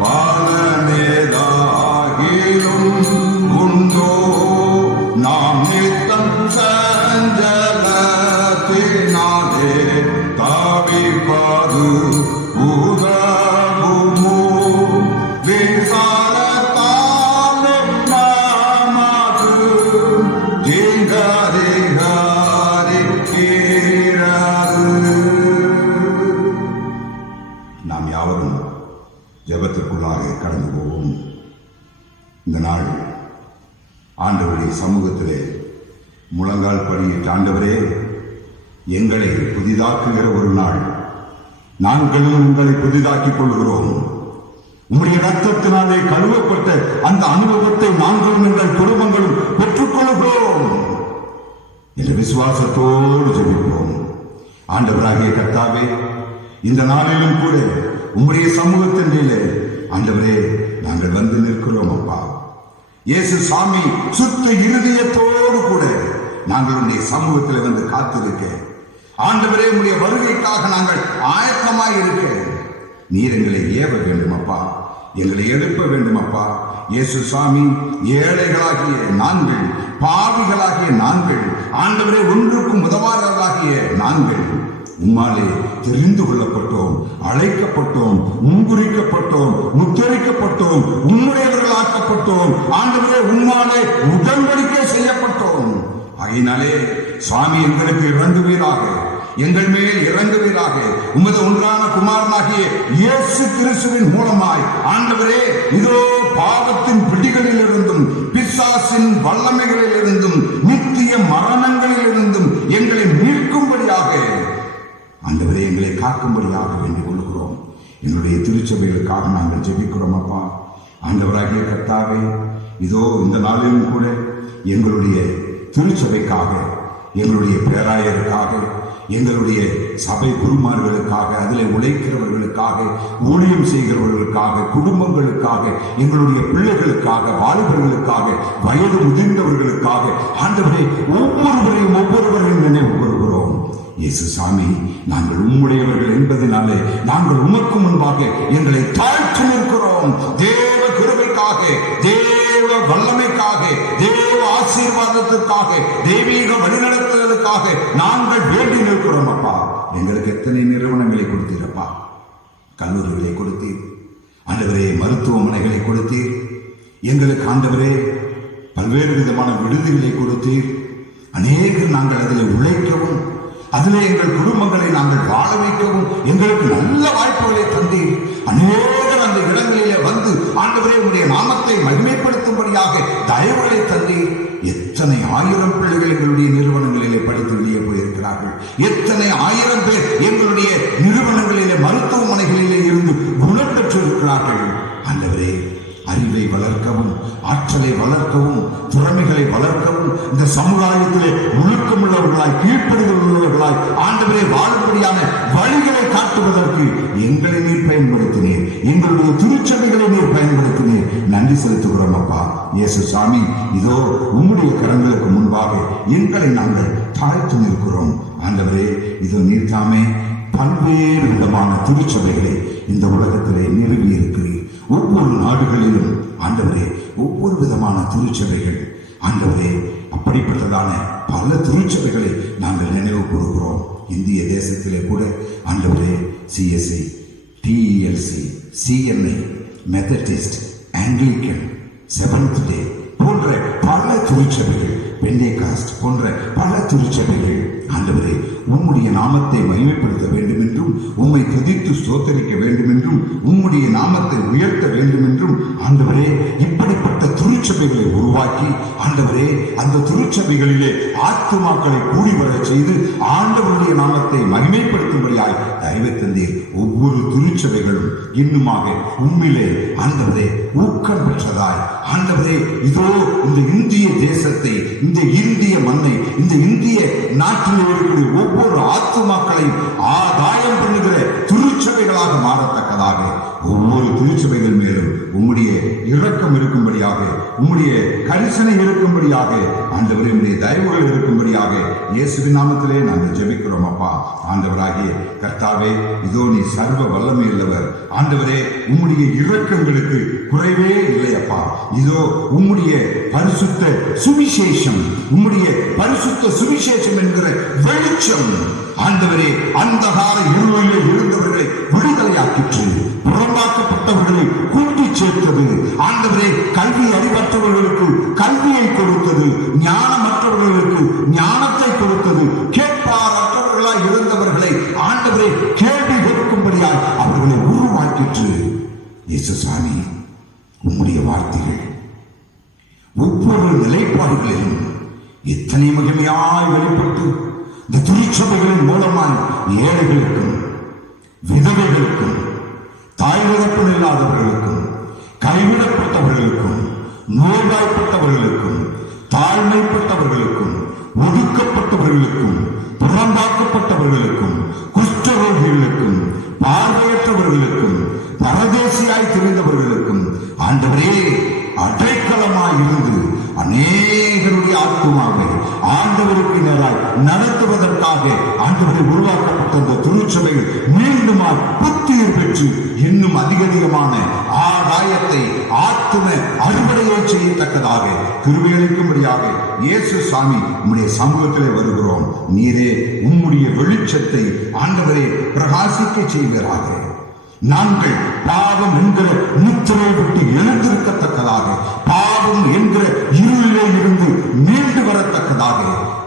பலனேதாகிலும் உண்டோ. நாம் நித்தம் சஞ்சலத்தினாலே தவிப்பது உதவுமோ. விசாரத்தாலே நமக்கு நாம் யாவரும் ஜெபத்திற்குள்ளாக கடந்து போவோம். இந்த நாள் ஆண்டவருடைய சமூகத்திலே முழங்கால் படியிட்டு, ஆண்டவரே எங்களை புதிதாக்குகிற ஒரு நாள், நாங்களும் உங்களை புதிதாக்கிக் கொள்கிறோம். உம்முடைய ரத்தத்தினாலே கழுவப்பட்ட அந்த அனுபவத்தை நாங்களும் எங்கள் குடும்பங்களும் பெற்றுக்கொள்கிறோம் என்ற விசுவாசத்தோடு ஜெபிப்போம். ஆண்டவராகிய கர்த்தாவே, இந்த நாளிலும் கூட உம்முடைய சமூகத்திலே ஆண்டவரே நாங்கள் வந்து நிற்கிறோம். அப்பா இயேசு சாமி சுத்த இருதயத்தோடு கூட நாங்கள் உடைய சமூகத்தில் வந்து காத்திருக்க, ஆண்டவரே உம்முடைய வருகைக்காக நாங்கள் ஆயத்தமாய் இருக்க நீர் எங்களை ஏவ வேண்டும் அப்பா, எங்களை எழுப்ப வேண்டும் அப்பா. இயேசு சாமி, ஏழைகளாகிய நாங்கள், பாவிகளாகிய நாங்கள், ஆண்டவரே ஒன்றுக்கும் உதவாதவர்களாகிய நாங்கள் உம்மாலே தெரிந்து கொள்ளப்பட்டோம், அழைக்கப்பட்டோம், முன்குறிக்கப்பட்டோம், முத்தரிக்கப்பட்டோம், உம்முடையவர்களாக்கப்பட்டோம். ஆண்டவரே உம்மாலே உடன்படிக்கை செய்யப்பட்டோம். ஆகையினாலே சுவாமி எங்களுக்கு இறங்குவீராக, எங்கள் மேல் இறங்குவீராக. உமது ஒன்றான குமாரனாகிய இயேசு கிறிஸ்துவின் மூலமாய் ஆண்டவரே இதோ பாவத்தின் பிடிகளில் இருந்தும், பிசாசின் வல்லமைகளில் இருந்தும், நித்திய மரணங்களில் இருந்தும் எங்களை மீட்கும்படியாக ஆண்டவரே எங்களை காக்கும்படியாக வேண்டிக் கொள்கிறோம். என்னுடைய திருச்சபைகளுக்காக நாங்கள் ஜெபிக்கிறோம் அப்பா. ஆண்டவராகிய கர்த்தாவே, இதோ இந்த நாளிலும் கூட எங்களுடைய திருச்சபைக்காக, எங்களுடைய பேராயருக்காக, எங்களுடைய சபை குருமார்களுக்காக, அதில் உழைக்கிறவர்களுக்காக, ஊழியம் செய்கிறவர்களுக்காக, குடும்பங்களுக்காக, எங்களுடைய பிள்ளைகளுக்காக, வாலிபர்களுக்காக, வயது முதிர்ந்தவர்களுக்காக ஆண்டவரே ஒவ்வொருவரையும் நினைவு கூறுகிறோம். இயேசு சாமி, நாங்கள் உம்முடையவர்கள் என்பதனாலே நாங்கள் உமக்கு முன்பாக எங்களை தாழ்த்தி நிற்கிறோம். தேவ கிருபைக்காக, தேவ வல்லமைக்காக, தேவ ஆசீர்வாதத்திற்காக, தெய்வீக வழிநடத்துதலுக்காக நாங்கள் வேண்டி நிற்கிறோம் அப்பா. எங்களுக்கு எத்தனை நிறுவனங்களை கொடுத்தீரப்பா, கல்லூரிகளை கொடுத்தீர் ஆண்டவரே, மருத்துவமனைகளை கொடுத்தீர் எங்களுக்கு ஆண்டவரே, பல்வேறு விதமான விடுதிகளை கொடுத்தீர். அநேகர் நாங்கள் அதில் உழைக்கவும், அதிலே எங்கள் குடும்பங்களை நாங்கள் வாழ வைக்கவும் எங்களுக்கு நல்ல வாய்ப்புகளை தந்தீர். அநேகர் அந்த இடங்களிலே வந்து ஆண்டவரே உம்முடைய நாமத்தை மகிமைப்படுத்தும்படியாக தயவுகளை தந்தீர். எத்தனை ஆயிரம் பிள்ளைகள் எங்களுடைய நிறுவனங்களிலே படித்து வெளியே போயிருக்கிறார்கள். எத்தனை ஆயிரம் பேர் எங்களுடைய நிறுவனங்களிலே மருத்துவமனைகளிலே இருந்து குணம் பெற்றிருக்கிறார்கள். ஆண்டவரே, அறிவை வளர்க்கவும், ஆற்றலை வளர்க்கவும், திறமைகளை வளர்க்கவும், இந்த சமுதாயத்திலே ஒழுக்கமுள்ளவர்களாய், கீழ்ப்படிதல் உள்ளவர்களாய் ஆண்டவரே வாழும்படியான வழிகளை காட்டுவதற்கு எங்களை நீர் பயன்படுத்தினீர். எங்களுடைய திருச்சபைகளை நீர் பயன்படுத்தினீர். நன்றி செலுத்துகிறோம் அப்பா. இயேசு சாமி, இதோ உம்முடைய கரங்களுக்கு முன்பாக எங்களை நாங்கள் தாழ்த்து நிற்கிறோம். ஆண்டவரே, இதோ நீர் தாமே பல்வேறு விதமான திருச்சபைகளை இந்த உலகத்திலே நிறுவி இருக்கிறீர். ஒவ்வொரு நாடுகளிலும் ஆண்டவரே ஒவ்வொரு விதமான திருச்சபைகள். ஆண்டவரே, அப்படிப்பட்டதான பல திருச்சபைகளை நாங்கள் நினைவு கூறுகிறோம். இந்திய தேசத்திலே கூட ஆண்டவரே CSI, TELC, CNI, Methodist, Anglican, seventh day போன்ற பல திருச்சபைகள், பெண்டேகாஸ்ட் போன்ற பல திருச்சபைகள் ஆண்டவரே உம்முடைய நாமத்தை மகிமைப்படுத்த வேண்டும் என்றும், உம்மை துதித்து ஸ்தோத்தரிக்க வேண்டும் என்றும், உம்முடைய நாமத்தை உயர்த்த வேண்டும் என்றும் ஆண்டவரே இப்படிப்பட்ட திருச்சபைகளை உருவாக்கி ஆண்டவரே அந்த திருச்சபைகளிலே ஆத்துமாக்களை கூடி வரச் செய்து ஆண்டவருடைய நாமத்தை மகிமைப்படுத்தும்படியாய் தயவு தந்தீர். ஒவ்வொரு திருச்சபைகளும் இன்னுமாக உம்மிலே ஆண்டவரே ஊக்கம் பெற்றதாய் ஆண்டவரே இதோ இந்த இந்திய தேசத்தை, இந்த இந்திய மண்ணை, இந்த இந்திய நாட்டில் இருக்கக்கூடிய ஒவ்வொரு ஆத்துமாக்களையும் ஆதாயம் பண்ணுகிற திருச்சபைகளாக மாறத்தக்கதாக ஒவ்வொரு திருச்சபைகள் மேலும் உம்முடைய இரக்கம் இருக்கும்படியாக, உம்முடைய கரிசனை இருக்கும்படியாக ஆண்டவரே உம்முடைய தயவுகள் இருக்கும்படியாக இயேசுவின் நாமத்திலே நாங்கள் ஜெபிக்கிறோம் அப்பா. ஆண்டவராகிய கர்த்தாவே, இதோ நீ சர்வ வல்லமை உள்ளவர். ஆண்டவரே, உம்முடைய இரக்கங்களுக்கு குறைவே இல்லை அப்பா. இதோ உம்முடைய பரிசுத்த சுவிசேஷம், உம்முடைய பரிசுத்த சுவிசேஷம் என்கிற வெளிச்சம் ஆண்டவரே அந்தகார இருளிலே இருந்தவர்களை விடுதலையாக்கிற்று, புறம்பாக்கப்பட்டவர்களை கூட்டி சேர்த்தது. ஆண்டவரே, கல்வி அறிவற்றவர்களுக்கு கல்வியை கொடுத்தது, ஞானமற்றவர்களுக்கு ஞானத்தை கொடுத்தது, கேட்பாரற்றவர்களாய் இருந்தவர்களை ஆண்டவரே கேள்வி கேட்கும்படியாய் அவர்களை உருவாக்கிற்று. இயேசுசாமி, உம்முடைய வார்த்தைகள் ஒவ்வொரு நிலைப்பாடுகளிலும் எத்தனை மகிமையாய் வெளிப்பட்டு இந்த திருச்சபைகளின் மூலமாய் ஏழைகளுக்கும், விதவைகளுக்கும், தாய் தகப்பன் இல்லாதவர்களுக்கும், கைவிடப்பட்டவர்களுக்கும், நோய்வாய்ப்பட்டவர்களுக்கும், தாழ்மைப்பட்டவர்களுக்கும், ஒடுக்கப்பட்டவர்களுக்கும், புறம்பாக்கப்பட்டவர்களுக்கும், குஷ்டரோகிகளுக்கும், பார்வையற்றவர்களுக்கும், பரதேசியாய் தெரிந்தவர்களுக்கும் ஆண்டவரே அடைக்கலமாய் இருந்து அநேகருடைய ஆத்துமாவை ஆண்டவருக்கு நேராய் நடத்துவதற்காக ஆண்டவரை உருவாக்கப்பட்ட இந்த திருச்சபைகள் மீண்டுமாய் புத்துயிர் பெற்று இன்னும் அதிகமான ஆதாயத்தை, ஆத்தும அறுவடையை செய்யத்தக்கதாக கிருபையளிக்கும்படியாக இயேசு சாமி உம்முடைய சமூகத்திலே வருகிறோம். நீரே உம்முடைய வெளிச்சத்தை ஆண்டவரை பிரகாசிக்க செய்வீராக. நாங்கள் பாவம் என்கிற முத்திரை விட்டு எழுந்திருக்கத்தக்கதாக, பாவம் என்கிற இருளிலே இருந்து மீண்டு வரத்தக்கதாக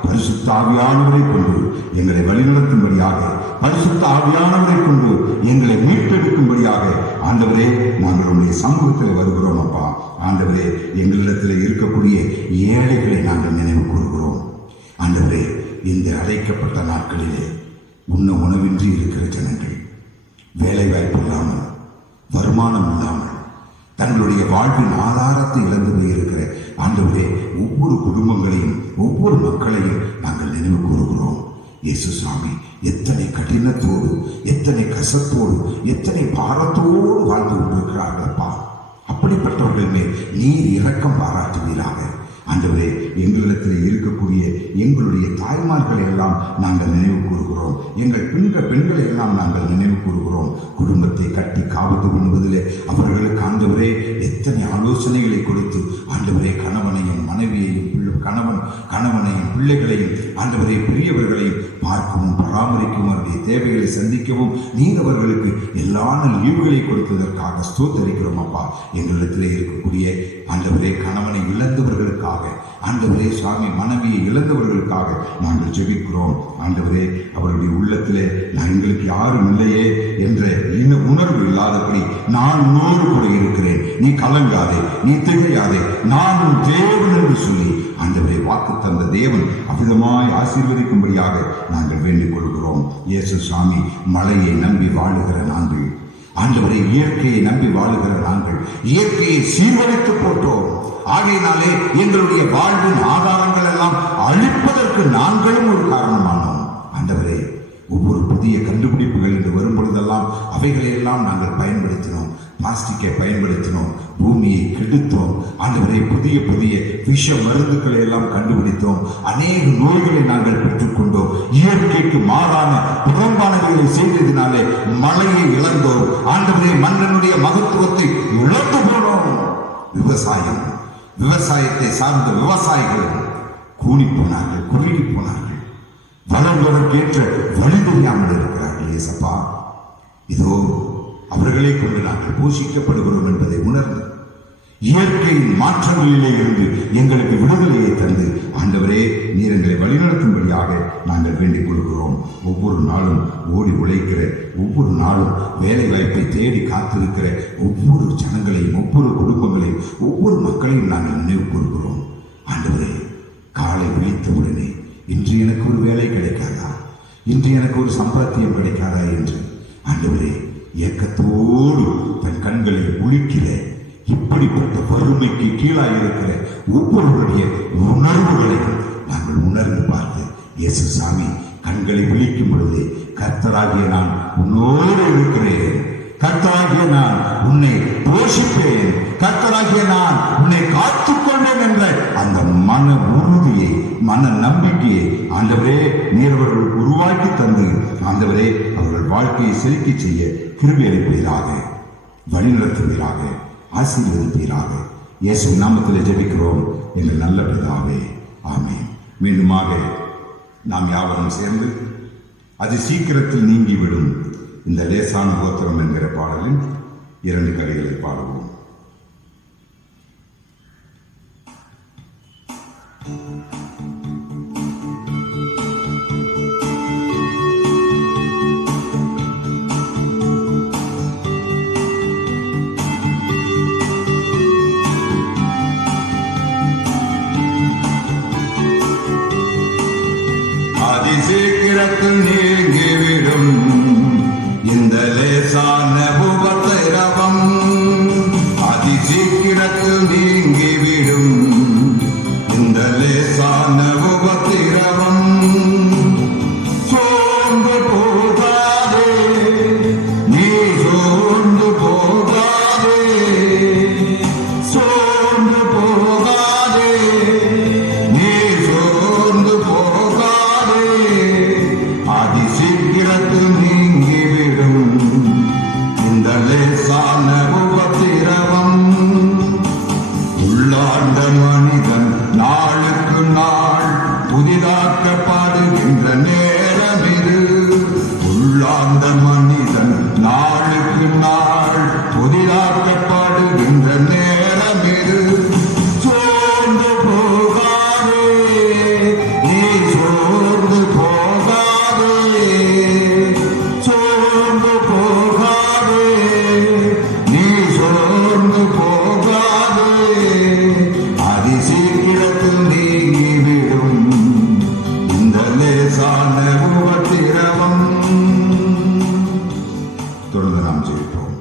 பரிசுத்த ஆவியானவரை கொண்டு எங்களை வழிநடத்தும்படியாக, பரிசுத்த ஆவியானவரை கொண்டு எங்களை மீட்டெடுக்கும்படியாக ஆண்டவரே நாங்கள் உடைய சமூகத்தில் வருகிறோம் அப்பா. ஆண்டவரே, எங்களிடத்தில் இருக்கக்கூடிய ஏழைகளை நாங்கள் நினைவு கூறுகிறோம். ஆண்டவரே, இந்த அழைக்கப்பட்ட நாட்களிலே உண்ண உணவின்றி இருக்கிற ஜனங்கள், வேலை வாய்ப்பு இல்லாமல், வருமானம் இல்லாமல், தங்களுடைய வாழ்வின் ஆதாரத்தை இழந்து போயிருக்கிற ஆண்டவரே ஒவ்வொரு குடும்பங்களையும், ஒவ்வொரு மக்களையும் நாங்கள் நினைவு கூறுகிறோம். இயேசு சாமி, எத்தனை கடினத்தோடு, எத்தனை கசப்போடு, எத்தனை பாரத்தோடு வாழ்ந்து கொண்டிருக்கிறார்களப்பா. அப்படிப்பட்டவர்கள் மேல் நீர் இரக்கம் பாராட்டுவீராக. ஆண்டவரே, எங்களிடத்தில் இருக்கக்கூடிய எங்களுடைய தாய்மார்களை எல்லாம் நாங்கள் நினைவு கூறுகிறோம். எங்கள் பெண்களை எல்லாம் நாங்கள் நினைவு கூறுகிறோம். குடும்பத்தை கட்டி காவத்து பண்ணுவதிலே அவர்களுக்கு ஆண்டவரே எத்தனை ஆலோசனைகளை கொடுத்து ஆண்டவரே கணவனையும் மனைவியையும் கணவனையும் பிள்ளைகளையும் ஆண்டவரை பெரியவர்களையும் பார்க்கவும் பராமரிக்கவும் அவருடைய தேவைகளை சந்திக்கவும் நீங்க அவர்களுக்கு எல்லா ஈவுகளை கொடுத்ததற்காக ஸ்தோத்தரிக்கிறோம் அப்பா. எங்களிடத்திலே இருக்கக்கூடிய ஆண்டவரே கணவனை இழந்தவர்களுக்காக, ஆண்டவரே சுவாமி மனைவியை இழந்தவர்களுக்காக நாங்கள் ஜெபிக்கிறோம். ஆண்டவரே அவருடைய உள்ளத்திலே எங்களுக்கு யாரும் இல்லையே என்ற உணர்வு இல்லாதபடி நான் உன்னோடு கூட இருக்கிறேன், நீ கலங்காதே, நீ திகையாதே, நான் உன் தேவன் என்று சொல்லி ஆண்டவரை வாக்கு தந்த தேவன் அவ்விதமாய் ஆசீர்வதிக்கும்படியாக நாங்கள் வேண்டிக் கொள்கிறோம். இயேசு சுவாமி மழையை நம்பி வாழுகிற நாங்கள், ஆண்டவரை இயற்கையை நம்பி வாழுகிற நாங்கள் இயற்கையை சீர்குலைத்து போட்டோம். ஆகையினாலே எங்களுடைய வாழ்வின் ஆதாரங்கள் எல்லாம் அழிப்பதற்கு நாங்களும் ஒரு காரணமானோம். ஆண்டவரே ஒவ்வொரு புதிய கண்டுபிடிப்புகள் என்று வரும் பொழுதெல்லாம் அவைகளையெல்லாம் நாங்கள் பயன்படுத்தினோம். பிளாஸ்டிக்கை பயன்படுத்தினோம், பூமியை கெடுத்தோம். ஆண்டவரை புதிய புதிய விஷ மருந்துக்களை எல்லாம் கண்டுபிடித்தோம். அநேக நோய்களை நாங்கள் பெற்றுக்கொண்டோம். இயற்கைக்கு மாறான புறம்பானவைகளை செய்ததினாலே மழையை இழந்தோம். ஆண்டவரை மன்னனுடைய மகத்துவத்தை இழந்து போனோம். விவசாயத்தை சார்ந்த விவசாயிகள் கூணி போனார்கள், குறுகி போனார்கள், வளர்வதற்கேற்ற வழி தெரியாமல் இருக்கிறார்கள். ஏசப்பா, இதோ அவர்களை கொண்டு நாங்கள் போஷிக்கப்படுகிறோம் என்பதை உணர்ந்து இயற்கையின் மாற்றங்களிலே இருந்து எங்களுக்கு விடுதலையை தந்து ஆண்டவரே நீர் எங்களை வழிநடத்தும்படியாக நாங்கள் வேண்டிக் கொள்கிறோம். ஒவ்வொரு நாளும் ஓடி உழைக்கிற, ஒவ்வொரு நாளும் வேலை வாய்ப்பை தேடி காத்திருக்கிற ஒவ்வொரு ஜனங்களையும், ஒவ்வொரு குடும்பங்களையும், ஒவ்வொரு மக்களையும் நாங்கள் நினைவு கூறுகிறோம். ஆண்டவரே காலை விழித்தவுடனே இன்று எனக்கு ஒரு வேலை கிடைக்காதா, இன்று எனக்கு ஒரு சம்பாத்தியம் கிடைக்காதா என்று ஆண்டவரே ஏக்கத்தோடு தன் கண்களை உளிக்கிற, இப்படிப்பட்ட வறுமைக்கு கீழாக இருக்கிற ஒவ்வொருவருடைய உணர்வுகளையும் நாங்கள் உணர்ந்து பார்த்து இயேசு சாமி கண்களை விழிக்கும் பொழுது கர்த்தராகிய நான் உன்னோடு இருக்கிறேன், கர்த்தராகிய நான் உன்னை போஷிப்பேன், கர்த்தராகிய நான் உன்னை காத்துக்கொண்டேன் என்ற அந்த மன உறுதியை, மன நம்பிக்கையை ஆண்டவரே நீர் அவர்களுக்கு உருவாக்கி தந்து ஆண்டவரே அவர்கள் வாழ்க்கையை செலுத்தி செய்ய கிருபை அளிப்பீராக, வழிநடத்துவீராக, ஆசீர்வதிப்பீராக. இயேசு நாமத்தில் ஜெபிக்கிறோம் எங்கள் நல்ல பிதாவே, ஆமென். மீண்டுமாக நாம் யாவரும் சேர்ந்து அது சீக்கிரத்தில் நீங்கிவிடும் இந்த லேசான கோத்திரம் என்கிற பாடலின் 2 கரைகளை பாடுவோம். அதிசீக்கிரத்தில் நீங்கிவிடும் இந்த லேசான உபத்திரவம், அதிசீக்கிரத்தில் நீங்கிவிடும் இந்த லேசான உபத்திரவம். சோர்ந்து போகாதே, நீ சோர்ந்து போகாதே, சோர்ந்து போகாதே, நீ சோர்ந்து போகாதே, அதிசீக்கிரத்தில் நீங்கிவிடும் இந்த லேசான உபத்திரவம். உள்ளாண்ட மனிதன் நாளுக்கு நாள் புதிதாக்கப்படுகின்ற நேரம் இது. உள்ளாண்ட மனிதன் நாளுக்கு நாள் புதிதாக்கப்படுகின்ற நேரம் இது. சோர்ந்து போகாதே, நீ சோர்ந்து போகாதே, சோர்ந்து போகாதே, நீ சோர்ந்து போகாதே, அதிசீக்கிரத்தில் நீங்கிவிடும் இந்த லேசான உபத்திரவம். தொடர்ந்து நாம் ஜெயிப்போம்.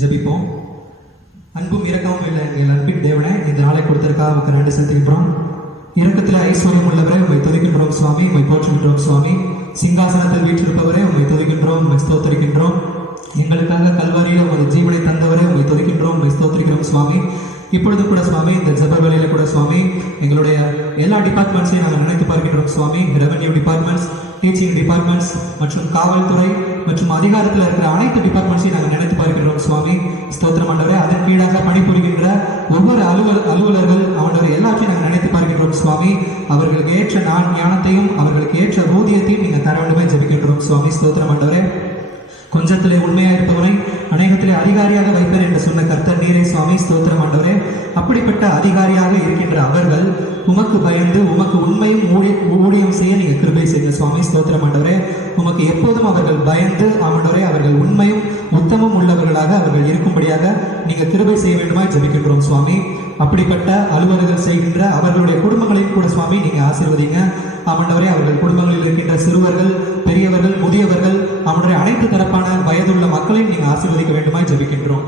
ஜெபிப்போம். அன்பும் இரக்கமும் இல்லை எங்கள் அன்பின் தேவனே, இந்த நாளை கொடுத்திருக்காக உமக்கு நன்றி செலுத்துகின்றோம். இரக்கத்தில் ஐஸ்வர்யம் உள்ளவரே உம்மை துதிக்கின்றோம் சுவாமி, உம்மை போற்றுகின்றோம் சுவாமி. சிங்காசனத்தில் வீற்றிருப்பவரே உம்மை துதிக்கின்றோம், உம்மை ஸ்தோத்திரிக்கின்றோம். எங்களுக்காக கல்வாரியில் உமது ஜீவனை தந்தவரே உம்மை துதிக்கின்றோம், உம்மை ஸ்தோத்திரிக்கிறோம் சுவாமி. இப்பொழுது கூட சுவாமி இந்த ஜெப வேளையில கூட சுவாமி எங்களுடைய எல்லா டிபார்ட்மெண்ட்ஸையும் நாங்கள் நினைத்து பார்க்கின்றோம் சுவாமி. ரெவென்யூ டிபார்ட்மெண்ட்ஸ், டீச்சிங் டிபார்ட்மெண்ட்ஸ் மற்றும் காவல்துறை மற்றும் அதிகாரத்தில் இருக்கிற அனைத்து டிபார்ட்மெண்ட்ஸையும் நாங்கள் நினைத்து பார்க்கிறோம் சுவாமி. ஸ்தோத்திரம் ஆண்டவரே. அதன் கீழாக பணிபுரிகின்ற ஒவ்வொரு அலுவலர்கள் ஆண்டவரை எல்லாத்தையும் நாங்கள் நினைத்து பார்க்கிறோம் சுவாமி. அவர்களுக்கு ஏற்ற ஞானத்தையும் அவர்களுக்கு ஏற்ற ஊதியத்தையும் நீங்கள் தர வேண்டுமே ஜெபிக்கின்றோம் சுவாமி. ஸ்தோத்திரம் ஆண்டவரே. கொஞ்சத்திலே உண்மையாக இருப்பவனை அநேகத்திலே அதிகாரியாக வைப்பேன் என்று சொன்ன கர்த்தர் நீரே சுவாமி. ஸ்தோத்திரம் ஆண்டவரே. அப்படிப்பட்ட அதிகாரியாக இருக்கின்ற அவர்கள் உமக்கு பயந்து உமக்கு உண்மையும் ஊழியம் செய்ய நீங்க கிருபை செய்யுங்க சுவாமி. ஸ்தோத்திரம் ஆண்டவரே. உமக்கு எப்போதும் அவர்கள் பயந்து ஆண்டவரே அவர்கள் உண்மையும் உத்தமம் உள்ளவர்களாக அவர்கள் இருக்கும்படியாக நீங்க கிருபை செய்ய வேண்டுமா ஜெபிக்கின்றோம் சுவாமி. அப்படிப்பட்ட அலுவலர்கள் செய்கின்ற அவர்களுடைய குடும்பங்களையும் கூட சுவாமி நீங்க ஆசீர்வதிங்க ஆண்டவரே. அவர்கள் குடும்பங்களில் இருக்கின்ற சிறுவர்கள், பெரியவர்கள், முதியவர்கள், அவனுடைய அனைத்து தரப்பான வயதுள்ள மக்களையும் நீங்க ஆசீர்வதிக்க வேண்டுமாய் ஜெபிக்கின்றோம்.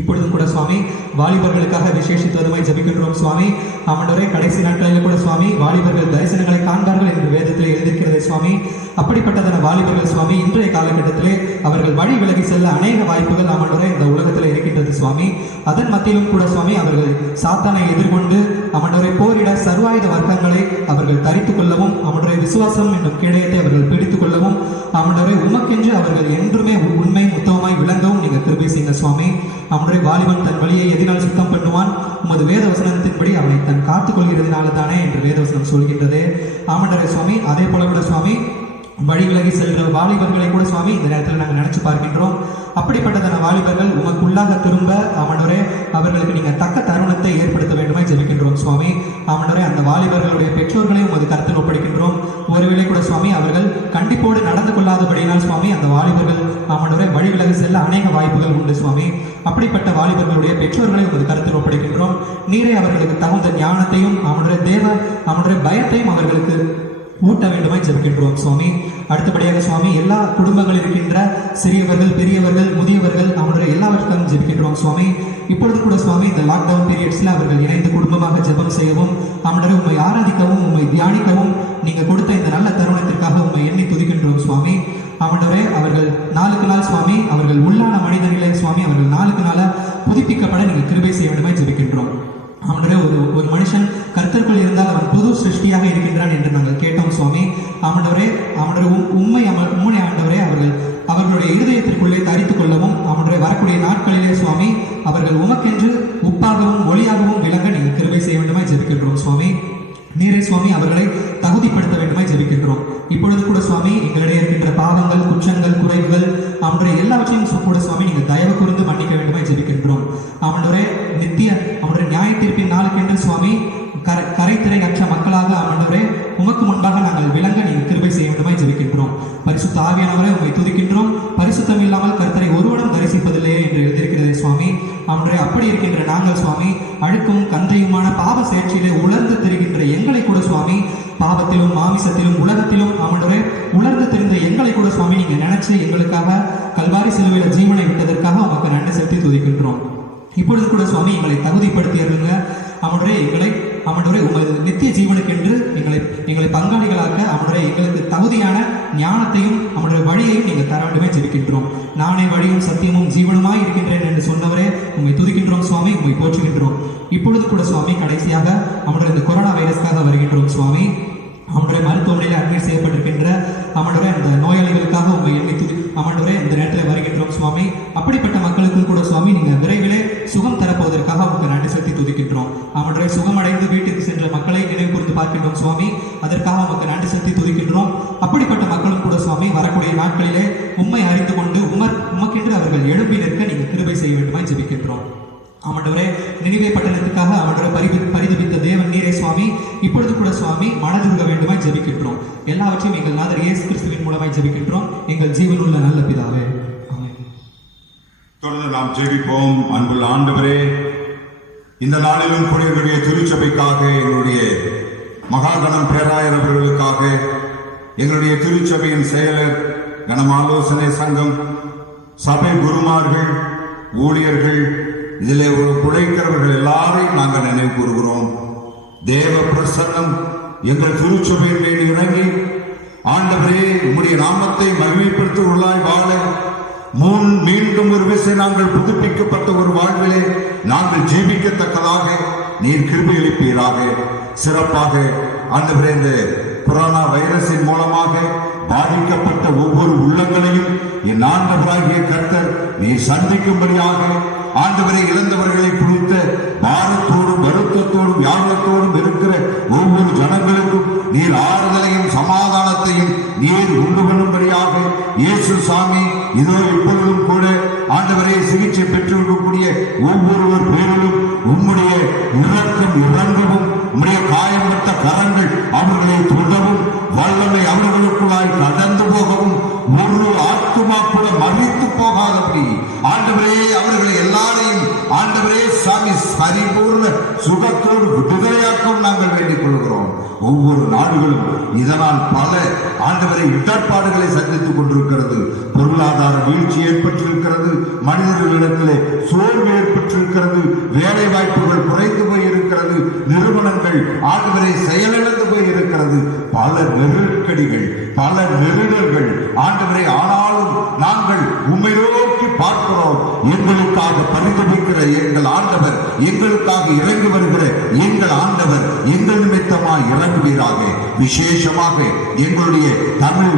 இப்பொழுதும் கூட சுவாமி வாலிபர்களுக்காக விசேஷித்ததுமாய் ஜெபிக்கின்றோம் சுவாமி. ஆண்டவரே கடைசி நாட்களில் கூட சுவாமி வாலிபர்கள் தரிசனங்களை காண்பார்கள் என்று வேதத்தில் எழுதியிருக்கிறது சுவாமி. அப்படிப்பட்டதான வாலிபர்கள் சுவாமி இன்றைய காலகட்டத்திலே அவர்கள் வழி விலகி செல்ல அநேக வாய்ப்புகள் ஆண்டவரே இந்த உலகத்தில் இருக்கின்றது சுவாமி. அதன் மத்தியிலும் கூட சுவாமி அவர்கள் சாத்தானை எதிர்கொண்டு ஆண்டவரை போரிட சர்வாயுத வர்க்கங்களை அவர்கள் தரித்துக் கொள்ளவும் ஆண்டவரை விசுவாசம் என்னும் கேடயத்தை அவர்கள் பிடித்துக் கொள்ளவும் ஆண்டவரை உமக்கென்று அவர்கள் என்றுமே உண்மை உத்தமமாய் விளங்கவும் நீங்க கிருபை செய்யுங்க சுவாமி. அவனுடைய வாலிபன் தன் வழியை எதினால் சுத்தம் பண்ணுவான், உமது வேத வசனத்தின்படி அவனை தன் காத்துக் கொள்கிறதுனால தானே என்று வேதவசனம் சொல்கின்றது ஆமண்டரை சுவாமி. அதே போல கூட சுவாமி வழி விலகி செல்கிற வாலிபர்களை கூட சுவாமி இந்த நேரத்தில் நாங்கள் நினைச்சு பார்க்கின்றோம். அப்படிப்பட்டதான வாலிபர்கள் உமக்குள்ளாக திரும்ப ஆமண்டவரே அவர்களுக்கு நீங்க தக்க தருணத்தை ஏற்படுத்த வேண்டுமா ஜெபிக்கின்றோம் சுவாமி. ஆமண்டவரே அந்த வாலிபர்களுடைய பெற்றோர்களையும் உமது கருத்தில் ஒப்படைக்கின்றோம். ஒருவேளை கூட சுவாமி அவர்கள் கண்டிப்போடு நடந்து கொள்ளாதபடியினால் சுவாமி அந்த வாலிபர்கள் ஆமண்டவரே வழி விலகி செல்ல அநேக வாய்ப்புகள் உண்டு சுவாமி. அப்படிப்பட்ட வாலிபர்களுடைய பெற்றோர்களை உமது கருத்தில் ஒப்படைக்கின்றோம். நீரே அவர்களுக்கு தகுந்த ஞானத்தையும் அவனுடைய பயத்தையும் அவர்களுக்கு ஊட்ட வேண்டுமாய் ஜெபிக்கின்றோம் சுவாமி. அடுத்தபடியாக சுவாமி எல்லா குடும்பங்கள் இருக்கின்ற சிறியவர்கள், பெரியவர்கள், முதியவர்கள் அவனுடைய எல்லாவற்றுக்கும் ஜெபிக்கின்றோம் சுவாமி. இப்பொழுது கூட சுவாமி இந்த லாக்டவுன் பீரியட்ஸ்ல அவர்கள் இணைந்து குடும்பமாக ஜெபம் செய்யவும் அவனுடைய உண்மை ஆராதிக்கவும் உண்மை தியானிக்கவும் நீங்க கொடுத்த இந்த நல்ல தருணத்திற்காக உண்மை எண்ணி துதிக்கின்றோம் சுவாமி. அவனுடைய அவர்கள் நாளுக்கு நாள் சுவாமி அவர்கள் உள்ளான மனிதர்களே சுவாமி அவர்கள் நாளுக்கு நாள புதுப்பிக்கப்பட நீங்க கிருபை செய்ய வேண்டுமாய் ஜெபிக்கின்றோம். அவனுடைய ஒரு மனுஷன் கர்த்தருக்குள் இருந்தால் அவன் புது சிருஷ்டியாக இருக்கின்றான் என்று நாங்கள் கேட்டோம் சுவாமி. அவனுடைய உண்மை ஆண்டவரே அவர்களுடைய இருதயத்திற்குள்ளே தரித்துக் கொள்ளவும் அவனுடைய வரக்கூடிய நாட்களிலே சுவாமி அவர்கள் உமக்கென்று உப்பாகவும் ஒளியாகவும் விளங்க நீங்கள் கிருபை செய்ய வேண்டுமாய் ஜெபிக்கின்றோம் சுவாமி. நீரே சுவாமி அவர்களை தகுதிப்படுத்த வேண்டுமாய் ஜெபிக்கின்றோம். இப்பொழுது கூட சுவாமி எங்களிடையே இருக்கின்ற பாவங்கள், குற்றங்கள், குறைவுகள் அவனுடைய எல்லாவற்றையும் கூட சுவாமி நீங்கள் தயவு கூர்ந்து மன்னிக்க வேண்டுமாய் ஜெபிக்கின்றோம். அவனுடைய அவனுடைய நியாய தீர்ப்பின் நாளுக்கென்று சுவாமி கரைத்திரை அற்ற மக்களாக ஆண்டவரே உமக்கு முன்பாக நாங்கள் விளங்க நீங்கள் கிருபை செய்ய வேண்டுமாய் ஜெபிக்கின்றோம். பரிசுத்த ஆவியானவரை உம்மை துதிக்கின்றோம். பரிசுத்தம் இல்லாமல் கர்த்தரை ஒருவனும் தரிசிப்பதில்லையே என்று எழுதியிருக்கிறதே சுவாமி. அவனுடைய அப்படி இருக்கின்ற நாங்கள் சுவாமி அழுக்கும் கந்தையுமான பாவ செயற்சியிலே உலர்ந்து திரிகின்ற எங்களை கூட சுவாமி பாவத்திலும் மாமிசத்திலும் உலகத்திலும் அவனுடைய உலர்ந்து தெரிந்த எங்களை கூட சுவாமி நீங்க நினைச்சு எங்களுக்காக கல்வாரி சிலுவையில ஜீவனை விட்டதற்காக உமக்கு நன்றி செலுத்தி துதிக்கின்றோம். இப்பொழுது கூட சுவாமி எங்களை தகுதிப்படுத்தியருங்க அவனுடைய உமது நித்திய ஜீவனுக்கென்று எங்களை பங்காளிகளாக்க அவனுடைய எங்களுக்கு தகுதியான ஞானத்தையும் அவனுடைய வழியையும் நீங்கள் தர வேண்டுமே ஜெபிக்கின்றோம். நானே வழியும் சத்தியமும் ஜீவனுமாய் இருக்கின்றேன் என்று சொன்னவரே உண்மை துதிக்கின்றோம் சுவாமி, உண்மை போற்றுகின்றோம். இப்பொழுது கூட சுவாமி கடைசியாக அவனுடைய இந்த கொரோனா வைரஸ்க்காக வருகின்றோம் சுவாமி. அவனுடைய மருத்துவமனையில் அட்மிட் செய்யப்பட்டிருக்கின்ற அவனுடைய அந்த நோயாளிகளுக்காக உண்மை எண்ணி அவனுடைய இந்த நேரத்தில் வருகின்றோம் சுவாமி. அப்படிப்பட்ட மக்களுக்கும் கூட சுவாமி நீங்க விரைவிலே சுகம் தரப்போவதற்காக உங்களுக்கு நன்றி செலுத்தி துதிக்கின்றோம். அவனுடைய சுகமடைந்து வீட்டுக்கு சென்ற மக்களை நினைவு கூர்ந்து பார்க்கின்றோம் சுவாமி. அதற்காக உங்களுக்கு நன்றி செலுத்தி துதிக்கின்றோம். அப்படிப்பட்ட மக்களும் கூட சுவாமி வரக்கூடிய நாட்களிலே உண்மை அறிந்து கொண்டு உமக்கென்று அவர்கள் எழுப்பி நிற்க நீங்க கிருபை செய்ய வேண்டுமாய் ஜெபிக்கின்றோம். அவனுடைய நினைவே பட்டணத்துக்காக அவனுடைய பரிதபித்த தேவன் நீரே சுவாமி. இப்பொழுது கூட சுவாமி மனதுருக வேண்டுமாய் ஜெபிக்கின்றோம். எல்லாவற்றையும் எங்கள் நாதர் இயேசு கிறிஸ்துவின் மூலமாய் ஜெபிக்கின்றோம் எங்கள் ஜீவனுள்ள நல்ல பிதாவே. தொடர்ந்து நாம் ஜெபிப்போம். அன்புள்ள ஆண்டவரே, இந்த நாளிலும் கூடியவருடைய திருச்சபைக்காக எங்களுடைய மகாகணம் பேராயர் அவர்களுக்காக எங்களுடைய திருச்சபையின் செயலர், கணம் ஆலோசனை சங்கம், சபை குருமார்கள், ஊழியர்கள், இதிலே உழைக்கிறவர்கள் எல்லாரையும் நாங்கள் நினைவு கூறுகிறோம். தேவ பிரசன்னம் எங்கள் திருச்சபையின் மேல் இறங்கி ஆண்டவரே உம்முடைய நாமத்தை மகிமைப்படுத்துவர்களாய் வாழ மீண்டும் ஒரு விசை நாங்கள் புதுப்பிக்கப்பட்ட ஒரு வாழ்விலே நாங்கள் ஜீவிக்கத்தக்கதாக நீர் கிருபை அளிப்பீராக. சிறப்பாக ஆண்டவரே இந்த கொரோனா வைரஸின் மூலமாக பாதிக்கப்பட்ட ஒவ்வொரு உள்ளங்களையும் என் ஆண்டவராகிய கர்த்தர் நீ சந்திக்கும்படியாக ஆண்டவரை இழந்தவர்களை குறித்த பாரத்தோடும் வருத்தத்தோடும் வியாகுலத்தோடும் இருக்கிற ஒவ்வொரு ஜனங்களுக்கும் நீர் ஆறுதலையும் சமாதானத்தையும் நீர் உண்டு பண்ணும்படியாக இயேசு சாமி இதோ இப்பொழுதும் கூட ஆண்டவரை சிகிச்சை பெற்றிருக்கக்கூடிய ஒவ்வொருவர் பேரிலும் உம்முடைய இரக்கம் இறங்கவும் உம்முடைய காயப்பட்ட கரங்கள் அவர்களை தொடவும் வல்லமை அவர்களுக்குள்ளாய் கடந்து போகவும் ஒரு ஆத்துமா கூட மறித்து போகாதபடி ஆண்டவரே அவர்களை எல்லாரையும் ஆண்டவரே சாமி பரிபூர்ண சுகத்தோடு விடுதலையாக்கவும் நாங்கள் வேண்டிக் கொள்கிறோம். ஒவ்வொரு நாடுகளும் இதனால் பல ஆண்டவரை இடர்பாடுகளை சந்தித்துக் கொண்டிருக்கிறது. பொருளாதார வீழ்ச்சி ஏற்பட்டிருக்கிறது, மனிதர்களிடத்திலே சோர்வு ஏற்பட்டிருக்கிறது, வேலை வாய்ப்புகள் குறைந்து போய் இருக்கிறது, நிறுவனங்கள் ஆண்டவரை செயலிழந்து போய் இருக்கிறது, பல நெருக்கடிகள், பல நெருடல்கள் ஆண்டவரை. ஆனாலும் நாங்கள் உம்மை நோக்கி பார்க்கிறோம். எங்களுக்காக பரிதபிக்கிற எங்கள் ஆண்டவர், எங்களுக்காக இறங்கி வருகிற எங்கள் ஆண்டவர் எங்கள் நிமித்தமாய் இறங்குவீராக. விசேஷமாக எங்களுடைய தமிழ்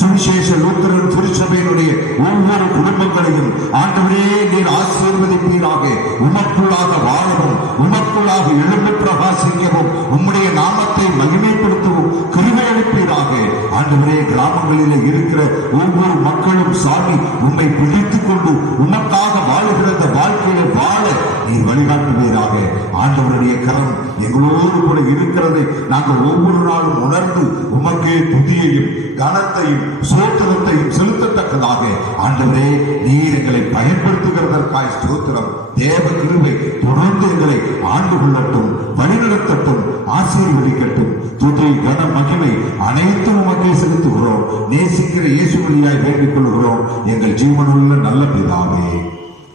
சுவிசேஷ லூத்தரன் திருச்சபையினுடைய ஒவ்வொரு குடும்பங்களையும் ஆண்டவரே நீர் ஆசீர்வதிப்பீராக. உமக்குள்ளாக வாழவும், உமக்குள்ளாக எழுந்து பிரகாசிக்கவும், உம்முடைய நாமத்தை மகிமைப்படுத்தவும் கிருபை அளிப்பீராக. ஆண்டவரே கிராமங்களில் இருக்கிற ஒவ்வொரு மக்களும் சாமி உம்மை பிடித்துக் கொண்டு உமக்காக வாழுகிற அந்த வாழ்க்கையை வாழ நீர் வழிகாட்டுவீராக. ஆண்டவருடைய கரம் எங்களோடு கூட இருக்கிறதை நாங்கள் ஒவ்வொரு நாளும் உணர்ந்து உமக்கே துதியையும் கனத்தையும் ஸ்தோத்திரத்தையும் செலுத்தத்தக்கதாக ஆண்டவரே நீர் எங்களை பயன்படுத்துகிறதற்காய் ஸ்தோத்திரம். தேவ கிருபை தொடர்ந்து எங்களை ஆண்டு கொள்ளட்டும், வழிநடத்தட்டும், ஆசீர்வதிக்கட்டும். துதி கன மகிமை அனைத்தும் உமக்கே செலுத்துகிறோம். நேசிக்கிற இயேசு வழியாய் வேண்டிக் கொள்கிறோம் எங்கள் ஜீவனுள்ள நல்ல பிதாவே,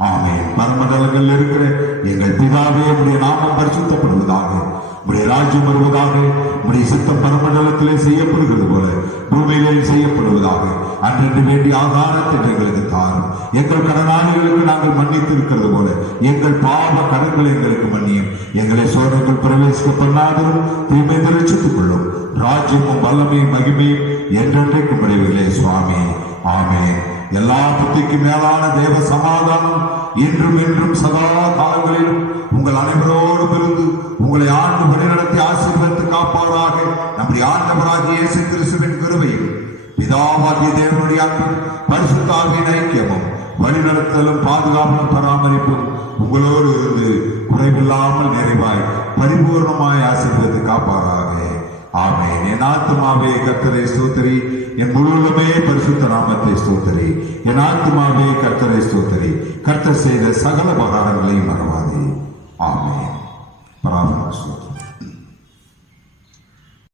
ஆமென். பரமண்டலங்களில் இருக்கிற எங்கள் பிதாவே, உம்முடைய நாமம் பரிசுத்தப்படுவதாக, உம்முடைய ராஜ்யம் வருவதாக, உம்முடைய சித்தம் பரமண்டலத்திலே செய்யப்படுகிறது போல பூமியிலே செய்யப்படுவதாக. அன்றென்று வேண்டிய ஆகாரத்தை எங்களுக்கு தாரும். எங்கள் கடனாளிகளுக்கு நாங்கள் மன்னித்திருக்கிறது போல எங்கள் பாவ கடன்களை எங்களுக்கு மன்னியும். எங்களை சோதனைகள் பிரவேசிக்க பண்ணாதவரும் தீமை ரட்சித்துக் கொள்ளும். ராஜ்யமும் வல்லமையும் மகிமையும் என்றென்றைக்கும் முடிவுகளே சுவாமி, ஆமென். எல்லா புத்திக்கும் மேலான தேவ சமாதானம் இன்றும் என்றும் சதா காலங்களிலும் உங்கள் அனைவரோடு இருந்து உங்களை ஆண்டு வழிநடத்தி ஆசீர்வதித்து காப்பாராக. நம்முடைய ஆண்டவராகிய இயேசு கிறிஸ்துவின் கிருபையும் பிதாவாகிய தேவனுடைய அன்பும் பரிசுத்த ஆவியின் ஐக்கியமும் வழிநடத்தலும் பாதுகாப்பும் பராமரிப்பும் உங்களோடு இருந்து குறைவில்லாமல் நிறைவாய் பரிபூர்ணமாய் ஆசீர்வதித்து காப்பாராக. ஆமென். என் ஆத்துமாவே கர்த்தரை ஸ்தோத்திரி, என் முழுவதுமே பரிசுத்த நாமத்தை ஸ்தோத்திரி. என் ஆத்துமாவே கர்த்தரை ஸ்தோத்திரி, கர்த்தர் செய்த சகல உபகாரங்களையும் மறவாதே. ஆமென். பராமரிப்பு.